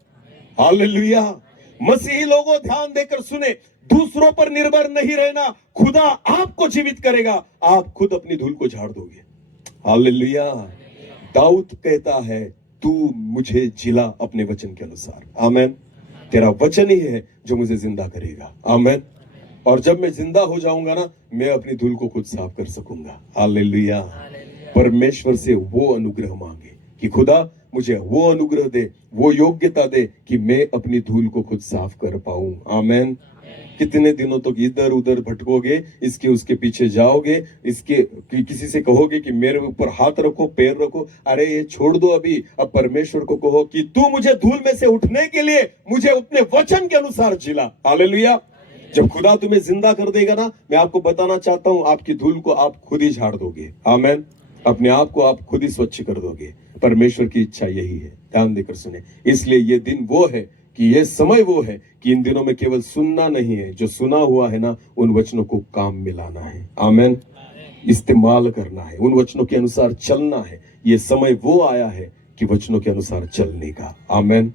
हालेलुया। मसीही लोगों, ध्यान देकर सुने। दूसरों पर निर्भर नहीं रहना। खुदा आपको जीवित करेगा, आप खुद अपनी धूल को झाड़ दोगे। हालेलुया। दाऊद कहता है, तू मुझे जिला अपने वचन के अनुसार। आमीन। तेरा वचन ही है जो मुझे जिंदा करेगा। आमीन। और जब मैं जिंदा हो जाऊंगा ना, मैं अपनी धूल को खुद साफ कर सकूंगा। हालेलुया। परमेश्वर से वो अनुग्रह मांगे कि खुदा मुझे वो अनुग्रह दे, वो योग्यता दे कि मैं अपनी धूल को खुद साफ कर पाऊं। आमीन। कितने दिनों तक इधर उधर भटकोगे, इसके उसके पीछे जाओगे, किसी से कहोगे कि मेरे ऊपर हाथ रखो, पैर रखो। अरे ये छोड़ दो अभी। अब परमेश्वर को कहो कि तू मुझे धूल में से उठने के लिए मुझे अपने वचन के अनुसार जिला। हालेलुया। जब खुदा तुम्हें जिंदा कर देगा ना, मैं आपको बताना चाहता हूं, आपकी धूल को आप खुद ही झाड़ दोगे। आमीन। अपने आप को आप खुद ही स्वच्छ कर दोगे। परमेश्वर की इच्छा यही है। ध्यान देकर सुने। इसलिए ये दिन वो है कि ये समय वो है कि इन दिनों में केवल सुनना नहीं है, जो सुना हुआ है ना, उन वचनों को काम में लाना है। आमीन। इस्तेमाल करना है, उन वचनों के अनुसार चलना है। ये समय वो आया है कि वचनों के अनुसार चलने का। आमेन।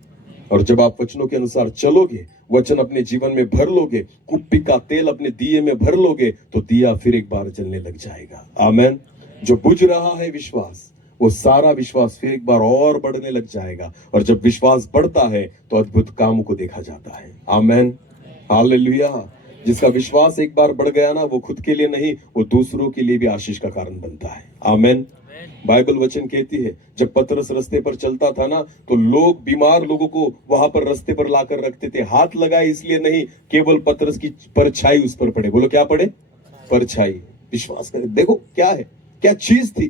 और जब आप वचनों के अनुसार चलोगे, वचन अपने जीवन में भर लोगे, कुप्पी का तेल अपने दिए में भर लोगे, तो दिया फिर एक बार जलने लग जाएगा। आमेन। जो बुझ रहा है विश्वास, वो सारा विश्वास फिर एक बार और बढ़ने लग जाएगा। और जब विश्वास बढ़ता है तो अद्भुत कामों को देखा जाता है। आमेन। हालेलुया। जिसका विश्वास एक बार बढ़ गया ना, वो खुद के लिए नहीं, वो दूसरों के लिए भी आशीष का कारण बनता है। आमेन। बाइबल वचन कहती है, जब पतरस रास्ते पर चलता था ना, तो लोग बीमार लोगों को वहां पर रास्ते पर लाकर रखते थे। हाथ लगाए इसलिए नहीं, केवल पतरस की परछाई उस पर पड़े। बोलो क्या पड़े? परछाई। विश्वास करें, देखो क्या है, क्या चीज थी,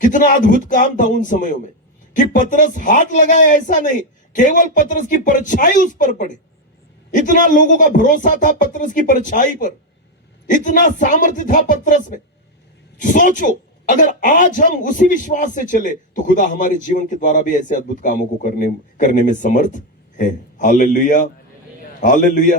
कितना अद्भुत काम था उन समयों में कि पतरस हाथ लगाए ऐसा नहीं, केवल पतरस की परछाई उस पर पड़े। इतना लोगों का भरोसा था पतरस की परछाई पर, इतना सामर्थ्य था पतरस में। सोचो, अगर आज हम उसी विश्वास से चले तो खुदा हमारे जीवन के द्वारा भी ऐसे अद्भुत कामों को करने में समर्थ है। Hallelujah, hallelujah.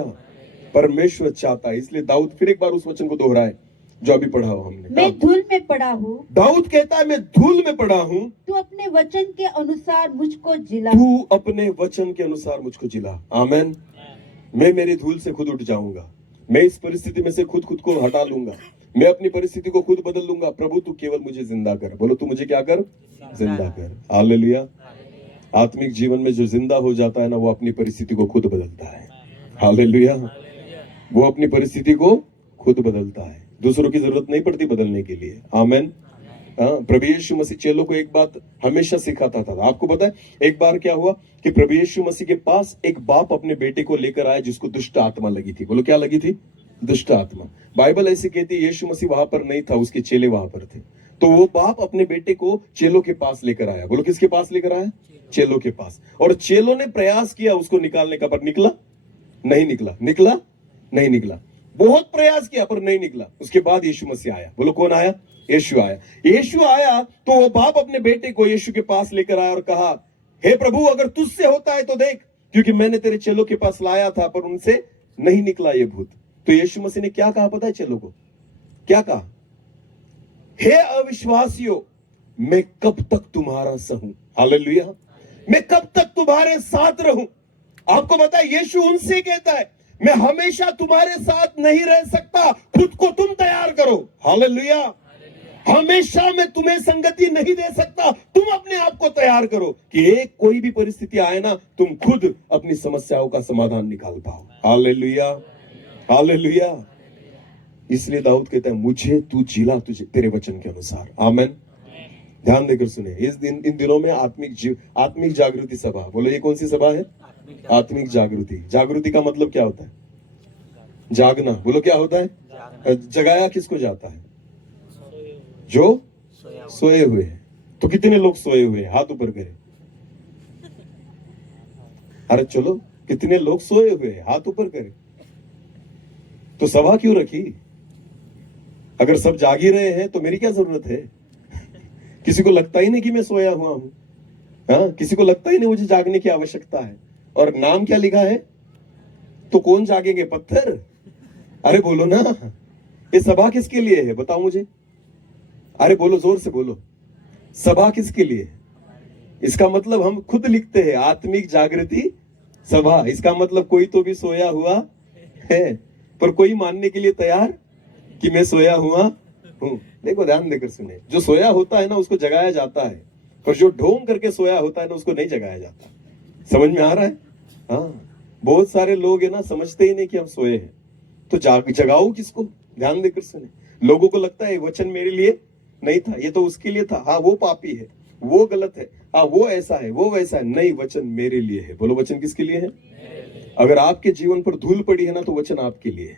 परमेश्वर चाहता है, इसलिए दाऊद फिर एक बार उस वचन को दोहराए जो अभी पढ़ा हो हमने। मैं धूल में पड़ा हूँ, दाऊद कहता है, मैं धूल में पड़ा हूँ, तू अपने वचन के अनुसार मुझको जिला। तू अपने वचन के अनुसार मुझको जिला। आमेन। मैं मेरी धूल से खुद उठ जाऊंगा, मैं इस परिस्थिति में से खुद को हटा लूंगा, मैं अपनी परिस्थिति को खुद बदल लूंगा। प्रभु तू केवल मुझे जिंदा कर। बोलो तू मुझे क्या कर? जिंदा कर। हालेलुया। आत्मिक जीवन में जो जिंदा हो जाता है ना, वो अपनी परिस्थिति को खुद बदलता है। हालेलुया। वो अपनी परिस्थिति को खुद बदलता है, दूसरों की जरूरत नहीं पड़ती बदलने के लिए। आमेन। प्रभु यीशु मसीह चेलों को एक बात हमेशा सिखाता था। आपको पता है एक बार क्या हुआ कि प्रभु यीशु मसीह के पास एक बाप अपने बेटे को लेकर आया जिसको दुष्ट आत्मा लगी थी। बोलो क्या लगी थी? दुष्ट आत्मा। बाइबल ऐसे कहती है, यीशु मसीह वहां पर नहीं था, उसके चेले वहां पर थे। तो वो बाप अपने बेटे को चेलों के पास लेकर आया। बोलो किसके पास लेकर आया? चेलों के पास। और चेलों ने प्रयास किया उसको निकालने का, पर निकला नहीं, निकला नहीं निकला। बहुत प्रयास किया पर नहीं निकला। उसके बाद यीशु मसीह आया। बोलो कौन आया? यीशु आया। यीशु आया तो वो बाप अपने बेटे को यीशु के पास लेकर आया और कहा, हे प्रभु अगर तुझसे होता है तो देख, क्योंकि मैंने तेरे चेलों के पास लाया था पर उनसे नहीं निकला ये भूत। तो यीशु मसीह ने क्या कहा पता है चेलों को? क्या कहा? हे अविश्वासियों, मैं कब तक तुम्हारा सहूं? हालेलुया। मैं कब तक तुम्हारे साथ रहूं? आपको पता है यीशु उनसे कहता है, मैं हमेशा तुम्हारे साथ नहीं रह सकता, खुद को तुम तैयार करो। हालेलुया। हमेशा मैं तुम्हें संगति नहीं दे सकता, तुम अपने आप को तैयार करो कि एक कोई भी परिस्थिति आए ना, तुम खुद अपनी समस्याओं का समाधान निकाल पाओ। Hallelujah, hallelujah. इसलिए दाऊद कहता है, मुझे तू जिला तुझे तेरे वचन के अनुसार। आमेन। ध्यान देकर सुने, इन दिनों में आत्मिक जागृति सभा। बोलो ये कौन सी सभा है? आत्मिक जागृति। जागृति का मतलब क्या होता है? जागना। बोलो क्या होता है? जगाया किसको जाता है? जो सोए हुए हैं। तो कितने लोग सोए हुए हैं? हाथ ऊपर करें। अरे चलो, कितने लोग सोए हुए हैं? हाथ ऊपर करें। तो सभा क्यों रखी? अगर सब जाग ही रहे हैं तो मेरी क्या जरूरत है? किसी को लगता ही नहीं कि मैं सोया हुआ हूं। हाँ, किसी को लगता ही नहीं मुझे जागने की आवश्यकता है। और नाम क्या लिखा है? तो कौन जागेंगे? पत्थर? अरे बोलो ना, ये सभा किसके लिए है बताओ मुझे? अरे बोलो, जोर से बोलो, सभा किसके लिए? इसका मतलब हम खुद लिखते हैं आत्मिक जागृति सभा। इसका मतलब कोई तो भी सोया हुआ है, पर कोई मानने के लिए तैयार कि मैं सोया हुआ हूं। देखो ध्यान देकर सुने, जो सोया होता है ना उसको जगाया जाता है, पर जो ढोंग करके सोया होता है ना उसको नहीं जगाया जाता। समझ में आ रहा है? हाँ, बहुत सारे लोग है ना समझते ही नहीं कि हम सोए हैं। तो जगाओ किसको? ध्यान देकर सुने। लोगों को लगता है वचन मेरे लिए नहीं था, ये तो उसके लिए था। हाँ, वो पापी है, वो गलत है, हाँ वो ऐसा है, वो वैसा है। नहीं, वचन मेरे लिए है। बोलो वचन किसके लिए है? अगर आपके जीवन पर धूल पड़ी है ना तो वचन आपके लिए है।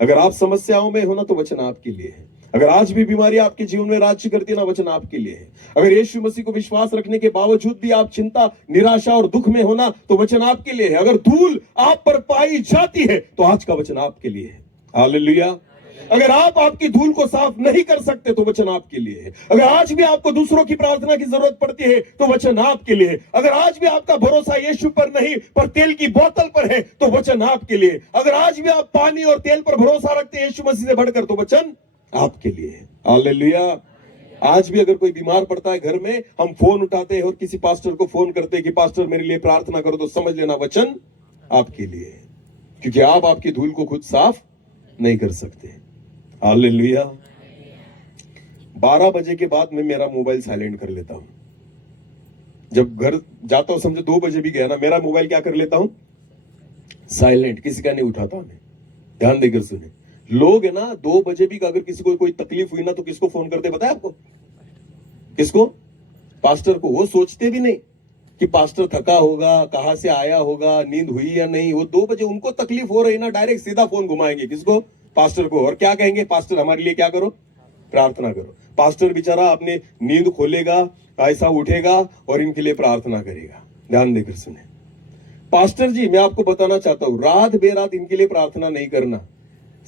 अगर आप समस्याओं में हो ना तो वचन आपके लिए है। अगर आज भी बीमारी आपके जीवन में राज्य करती है ना, वचन आपके लिए है। अगर यीशु मसीह को विश्वास रखने के बावजूद भी आप चिंता, निराशा और दुख में हो ना तो वचन आपके लिए है। अगर धूल आप पर पाई जाती है तो आज का वचन आपके लिए है। हालेलुया। अगर आप आपकी धूल को साफ नहीं कर सकते तो वचन आपके लिए है। अगर आज भी आपको दूसरों की प्रार्थना की जरूरत पड़ती है तो वचन आपके लिए है। अगर आज भी आपका भरोसा यीशु पर नहीं पर तेल की बोतल पर है तो वचन आपके लिए। अगर आज भी आप पानी और तेल पर भरोसा रखते हैं यीशु मसीह से बढ़कर तो वचन आपके लिए है। हालेलुया। आज भी अगर कोई बीमार पड़ता है घर में, हम फोन उठाते हैं और किसी पास्टर को फोन करते हैं कि पास्टर मेरे लिए प्रार्थना करो, तो समझ लेना वचन आपके लिए है, क्योंकि आप आपकी धूल को खुद साफ नहीं कर सकते। हालेलुया। 12 बजे के बाद मैं मेरा मोबाइल साइलेंट कर लेता हूं। जब घर जाता हूं, समझो 2 बजे भी गया ना, मेरा मोबाइल क्या कर लेता हूं, साइलेंट, किसी का नहीं उठाता मैं। ध्यान देकर सुने, लोग है ना 2 बजे भी अगर किसी को कोई तकलीफ हुई ना, तो किसको फोन करते पता है आपको? किसको? पास्टर को। वो सोचते भी नहीं कि पास्टर थका होगा, कहां से आया होगा, नींद हुई या नहीं। वो 2 बजे उनको तकलीफ हो रही ना, डायरेक्ट सीधा फोन घुमाएंगे किसको? पास्टर को। और क्या कहेंगे? पास्टर हमारे लिए क्या करो, प्रार्थना करो। पास्टर बेचारा अपने नींद खोलेगा, ऐसा उठेगा और इनके लिए प्रार्थना करेगा। ध्यान देकर सुने, पास्टर जी मैं आपको बताना चाहता हूं, रात बेरात इनके लिए प्रार्थना नहीं करना।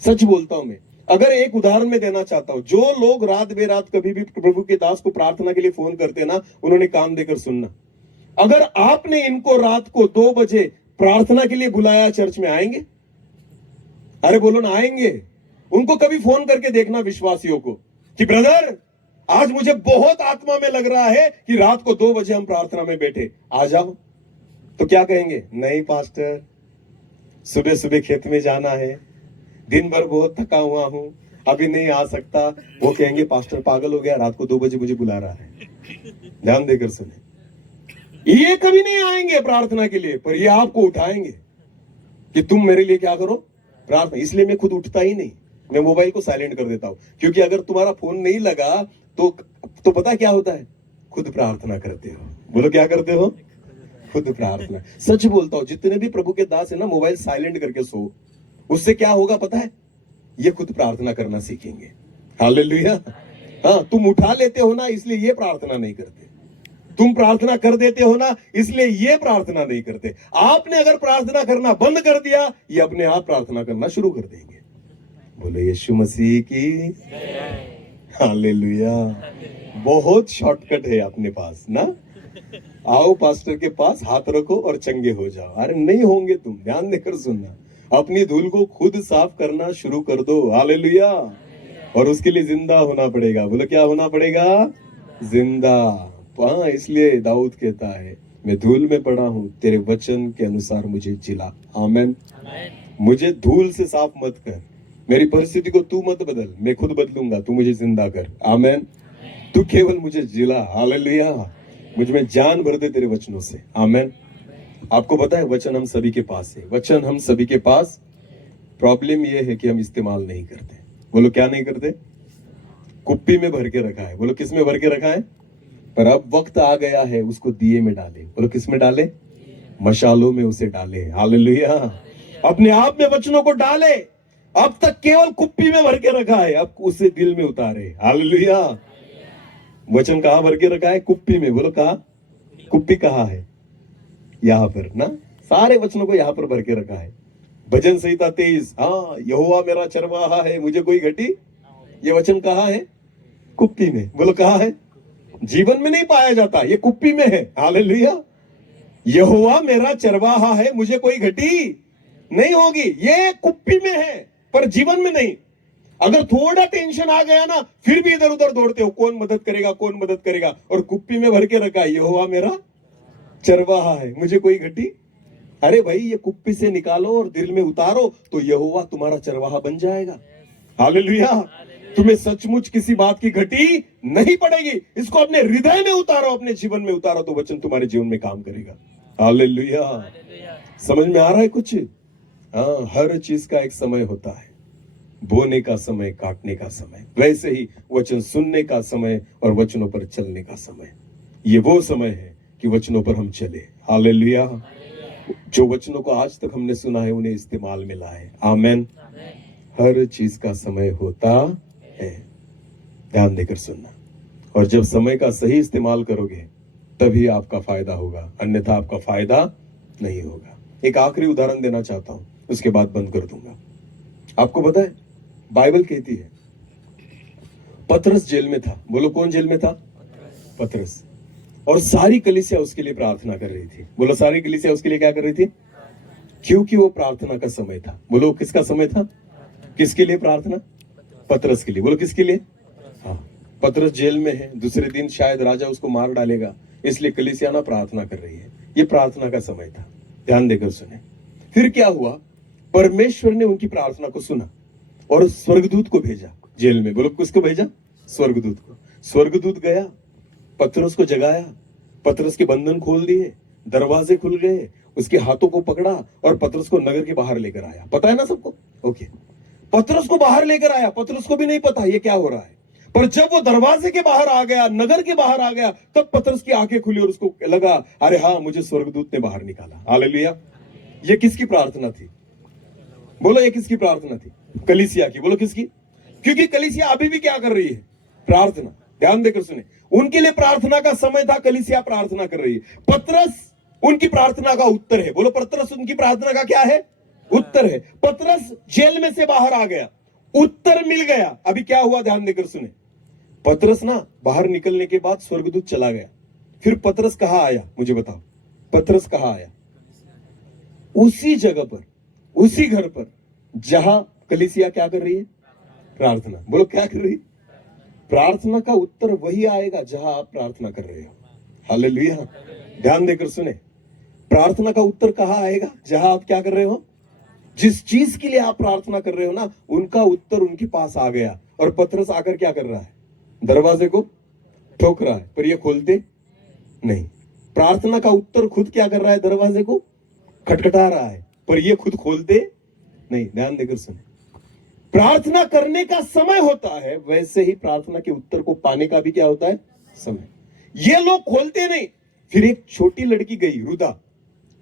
सच बोलता हूं मैं। अगर एक उदाहरण में देना चाहता हूं, जो लोग रात बेरात कभी भी प्रभु के दास को प्रार्थना के लिए फोन करते ना, उन्होंने कान देकर सुनना। अगर आपने इनको रात को 2 बजे प्रार्थना के लिए बुलाया, चर्च में आएंगे? अरे बोलो ना, आएंगे? उनको कभी फोन करके देखना विश्वासियों को कि ब्रदर आज मुझे बहुत आत्मा में लग रहा है कि रात को 2 बजे हम प्रार्थना में बैठे, आ जाओ। तो क्या कहेंगे? नहीं पास्टर, सुबह सुबह खेत में जाना है, दिन भर बहुत थका हुआ हूं, अभी नहीं आ सकता। वो कहेंगे पास्टर पागल हो गया, रात को 2 बजे मुझे बुला रहा है। ध्यान देकर सुने, ये कभी नहीं आएंगे प्रार्थना के लिए, पर ये आपको उठाएंगे कि तुम मेरे लिए क्या करो, प्रार्थना। इसलिए मैं खुद उठता ही नहीं, मैं मोबाइल को साइलेंट कर देता हूं। क्योंकि अगर तुम्हारा फोन नहीं लगा तो पता क्या होता है? खुद प्रार्थना करते हो। बोलो क्या करते हो? खुद प्रार्थना। सच बोलता हूं, जितने भी प्रभु के दास है ना, मोबाइल साइलेंट करके सो। उससे क्या होगा पता है? ये खुद प्रार्थना करना सीखेंगे। हालेलुया। हाँ, तुम उठा लेते हो ना, इसलिए ये प्रार्थना नहीं करते। तुम प्रार्थना कर देते हो ना, इसलिए ये प्रार्थना नहीं करते। आपने अगर प्रार्थना करना बंद कर दिया, ये अपने आप प्रार्थना करना शुरू कर देंगे। बोलो यीशु मसीह की हालेलुया। बहुत शॉर्टकट है अपने पास ना। आओ पास्टर के पास, हाथ रखो और चंगे हो जाओ। अरे नहीं होंगे तुम। ध्यान देकर सुनना, अपनी धूल को खुद साफ करना शुरू कर दो। हालेलुया। और उसके लिए जिंदा होना पड़ेगा। बोलो क्या होना पड़ेगा? जिंदा। हाँ, इसलिए दाऊद कहता है, मैं धूल में पड़ा हूं, तेरे वचन के अनुसार मुझे जिला। आमेन। मुझे धूल से साफ मत कर, मेरी परिस्थिति को तू मत बदल, मैं खुद बदलूंगा, तू मुझे जिंदा कर। आमेन। तू केवल मुझे जिला। हालेलुया। मुझ में जान भर दे तेरे वचनों से। आमेन। आपको पता है वचन हम सभी के पास है, वचन हम सभी के पास। प्रॉब्लम यह है कि हम इस्तेमाल नहीं करते। बोलो क्या नहीं करते? कुप्पी में भर के रखा है। बोलो किस में भर के रखा है? पर अब वक्त आ गया है उसको दिए में डाले। बोलो किस में डाले? मशालों में उसे डाले। हालेलुया। अपने आप में वचनों को डाले। अब तक केवल कुप्पी में भर के रखा है, अब उसे दिल में उतारे। हालेलुया। वचन कहां भर के रखा है? कुप्पी में। बोलो कहां? कुप्पी कहां है? यहां पर ना। सारे वचनों को यहां पर भर के रखा है। भजन संहिता 23, हाँ, यहोवा मेरा चरवाहा है, मुझे कोई घटी। ये वचन कहां है? कुप्पी में। बोलो कहां है? जीवन में नहीं पाया जाता, ये कुप्पी में है। हालेलुया। यहोवा मेरा चरवाहा है, मुझे कोई घटी नहीं होगी। ये कुप्पी में है, पर जीवन में नहीं। अगर थोड़ा टेंशन आ गया ना, फिर भी इधर उधर दौड़ते हो, कौन मदद करेगा, कौन मदद करेगा। और कुप्पी में भर के रखा है, यहोवा मेरा चरवाहा है, मुझे कोई घटी। अरे भाई, ये कुप्पी से निकालो और दिल में उतारो, तो यहोवा तुम्हारा चरवाहा बन जाएगा। हालेलुया। तुम्हें सचमुच किसी बात की घटी नहीं पड़ेगी। इसको अपने हृदय में उतारो, अपने जीवन में उतारो, तो वचन तुम्हारे जीवन में काम करेगा। हालेलुया। समझ में आ रहा है कुछ? हाँ, हर चीज का एक समय होता है, बोने का समय, काटने का समय। वैसे ही वचन सुनने का समय और वचनों पर चलने का समय। ये वो समय है कि वचनों पर हम चले। हालेलुया। जो वचनों को आज तक हमने सुना है, उन्हें इस्तेमाल में लाए। आमेन। हर चीज का समय होता है। ध्यान देकर सुनना। और जब समय का सही इस्तेमाल करोगे, तभी आपका फायदा होगा, अन्यथा आपका फायदा नहीं होगा। एक आखिरी उदाहरण देना चाहता हूं, उसके बाद बंद कर दूंगा। आपको पता है, बाइबल कहती है पतरस जेल में था। बोलो कौन जेल में था? पतरस। और सारी कलीसिया उसके लिए प्रार्थना कर रही थी। बोलो सारी कलीसिया उसके लिए क्या कर रही थी? क्योंकि वो प्रार्थना का समय था। बोलो किसका समय था? किसके लिए प्रार्थना? पतरस के लिए। बोलो किसके लिए? हाँ, पतरस जेल में है, दूसरे दिन शायद राजा उसको मार डालेगा, इसलिए कलीसिया ना प्रार्थना कर रही है। ये प्रार्थना का समय था, ध्यान देकर सुने। फिर क्या हुआ, परमेश्वर ने उनकी प्रार्थना को सुना और स्वर्गदूत को भेजा जेल में। बोलो किसको भेजा? स्वर्गदूत को। स्वर्गदूत गया, पतरस को जगाया, पतरस के बंधन खोल दिए, दरवाजे खुल गए, उसके हाथों को पकड़ा और पतरस को नगर के बाहर लेकर आया। पता है ना सबको? ओके, पतरस को बाहर लेकर आया। पतरस को भी नहीं पता ये क्या हो रहा है, पर जब वो दरवाजे के बाहर आ गया, नगर के बाहर आ गया, तब पतरस की आंखें खुली और उसको लगा, अरे हाँ, मुझे स्वर्गदूत ने बाहर निकाला। हालेलुया। ये किसकी प्रार्थना थी? बोलो ये किसकी प्रार्थना थी? कलीसिया की। बोलो किसकी? क्योंकि कलीसिया अभी भी क्या कर रही है? प्रार्थना। ध्यान देकर सुने, उनके लिए प्रार्थना का समय था, कलीसिया प्रार्थना कर रही है। पतरस उनकी प्रार्थना का उत्तर है। बोलो पतरस उनकी प्रार्थना का क्या है? उत्तर है। पतरस जेल में से बाहर आ गया, उत्तर मिल गया। अभी क्या हुआ, ध्यान देकर सुने। पतरस ना बाहर निकलने के बाद स्वर्गदूत चला गया। फिर पतरस कहां आया? मुझे बताओ, पतरस कहां आया? उसी जगह पर, उसी घर पर जहां कलीसिया क्या कर रही है? प्रार्थना। बोलो क्या कर रही है? प्रार्थना का उत्तर वही आएगा जहां आप प्रार्थना कर रहे हो। हालेलुया। ध्यान देकर सुने, प्रार्थना का उत्तर कहां आएगा? जहां आप क्या कर रहे हो? जिस चीज के लिए आप प्रार्थना कर रहे हो ना, उनका उत्तर उनके पास आ गया। और पतरस आकर क्या कर रहा है? दरवाजे को ठोक रहा है, पर ये खोलते नहीं। प्रार्थना का उत्तर खुद क्या कर रहा है? दरवाजे को खटखटा रहा है, पर ये खुद खोलते नहीं। ध्यान देकर सुने, प्रार्थना करने का समय होता है, वैसे ही प्रार्थना के उत्तर को पाने का भी क्या होता है? समय। ये लोग खोलते नहीं। फिर एक छोटी लड़की गई, रुदा,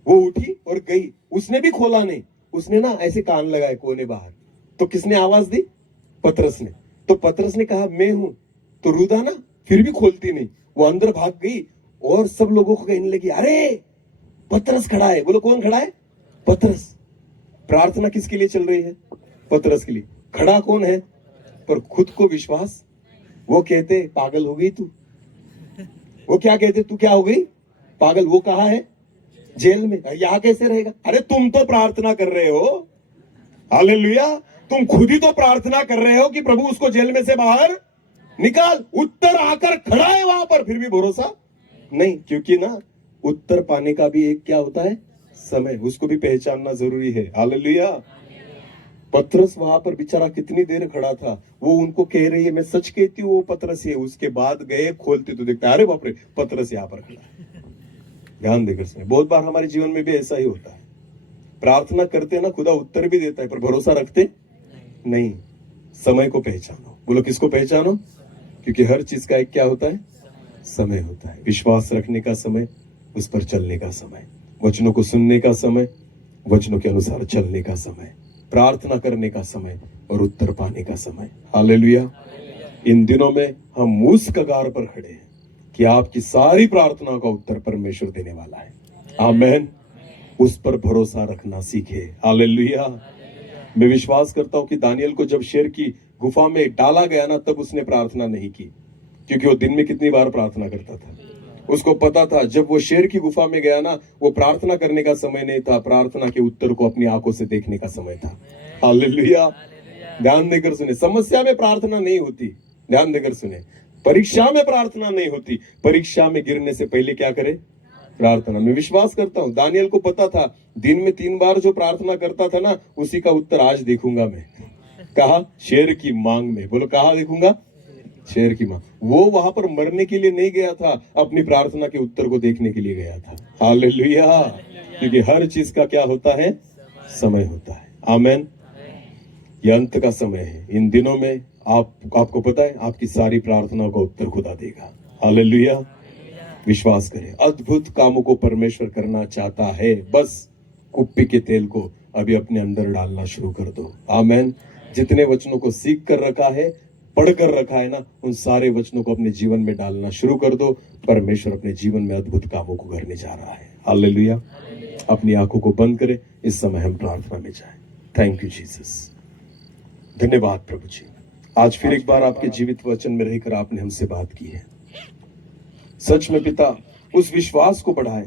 वो उठी और गई, उसने भी खोला नहीं। उसने ना ऐसे कान लगाए कोने बाहर, तो किसने आवाज दी? पतरस ने। तो पतरस ने कहा मैं हूं। तो रुदा ना फिर भी खोलती नहीं, वो अंदर भाग गई और सब लोगों को कहने लगी, अरे पतरस खड़ा है। बोलो कौन खड़ा है? पतरस। प्रार्थना किसके लिए चल रही है? पतरस के लिए। खड़ा कौन है? पर खुद को विश्वास। वो कहते पागल हो गई तू। वो क्या कहते? तू क्या हो गई? पागल। वो कहा है? जेल में। यहां कैसे रहेगा? अरे तुम तो प्रार्थना कर रहे हो। हालेलुया। तुम खुद ही तो प्रार्थना कर रहे हो कि प्रभु उसको जेल में से बाहर निकाल। उत्तर आकर खड़ा है वहां पर, फिर भी भरोसा नहीं। क्योंकि ना उत्तर पाने का भी एक क्या होता है? समय। उसको भी पहचानना जरूरी है। हालेलुया। पतरस वहां पर बेचारा कितनी देर खड़ा था। वो उनको कह रही है, मैं सच कहती हूँ वो पतरस है। उसके बाद गए, खोलते तो देखते, अरे बाप रे, पतरस यहाँ पर खड़ा है। ध्यान देकर सुने, बहुत बार हमारे जीवन में भी ऐसा ही होता है। प्रार्थना करते ना, खुदा उत्तर भी देता है, पर भरोसा रखते नहीं। समय को पहचानो। बोलो किसको पहचानो? क्योंकि हर चीज का एक क्या होता है? समय होता है। विश्वास रखने का समय, उस पर चलने का समय, वचनों को सुनने का समय, वचनों के अनुसार चलने का समय, प्रार्थना करने का समय और उत्तर पाने का समय। हालेलुया। इन दिनों में हम उस कगार पर खड़े हैं कि आपकी सारी प्रार्थनाओं का उत्तर परमेश्वर देने वाला है। आमेन। उस पर भरोसा रखना सीखे। हालेलुया। मैं विश्वास करता हूं कि दानियल को जब शेर की गुफा में डाला गया ना, तब उसने प्रार्थना नहीं की, क्योंकि वो दिन में कितनी बार प्रार्थना करता था। उसको पता था जब वो शेर की गुफा में गया ना, वो प्रार्थना करने का समय नहीं था, प्रार्थना के उत्तर को अपनी आंखों से देखने का समय था। हालेलुया। ध्यान देकर सुने, समस्या में प्रार्थना नहीं होती। ध्यान देकर सुने, परीक्षा में प्रार्थना नहीं होती। परीक्षा में गिरने से पहले क्या करे? प्रार्थना। मैं विश्वास करता हूं दानियल को पता था, दिन में 3 बार जो प्रार्थना करता था ना, उसी का उत्तर आज देखूंगा मैं। कहा? शेर की मांग में। बोलो कहा देखूंगा? शेर की मांग। वो वहां पर मरने के लिए नहीं गया था, अपनी प्रार्थना के उत्तर को देखने के लिए गया था। हालेलुया। क्योंकि हर चीज का क्या होता है? समय होता है। आमेन। ये अंत का समय है। इन दिनों में आपको पता है, आपकी सारी प्रार्थनाओं का उत्तर खुदा देगा। हालेलुया। विश्वास करें, अद्भुत कामों को परमेश्वर करना चाहता है। बस कुप्पी के तेल को अभी अपने अंदर डालना शुरू कर दो। आमेन। जितने वचनों को सीख कर रखा है, पढ़कर रखा है ना, उन सारे वचनों को अपने जीवन में डालना शुरू कर दो। परमेश्वर अपने जीवन में अद्भुत कामों को करने जा रहा है। हालेलुया। अपनी आंखों को बंद करें, इस समय हम प्रार्थना में जाएं। Thank you Jesus. धन्यवाद प्रभु जी, आज फिर एक बार आपके जीवित वचन में रहकर आपने हमसे बात की है। सच में पिता, उस विश्वास को बढ़ाएं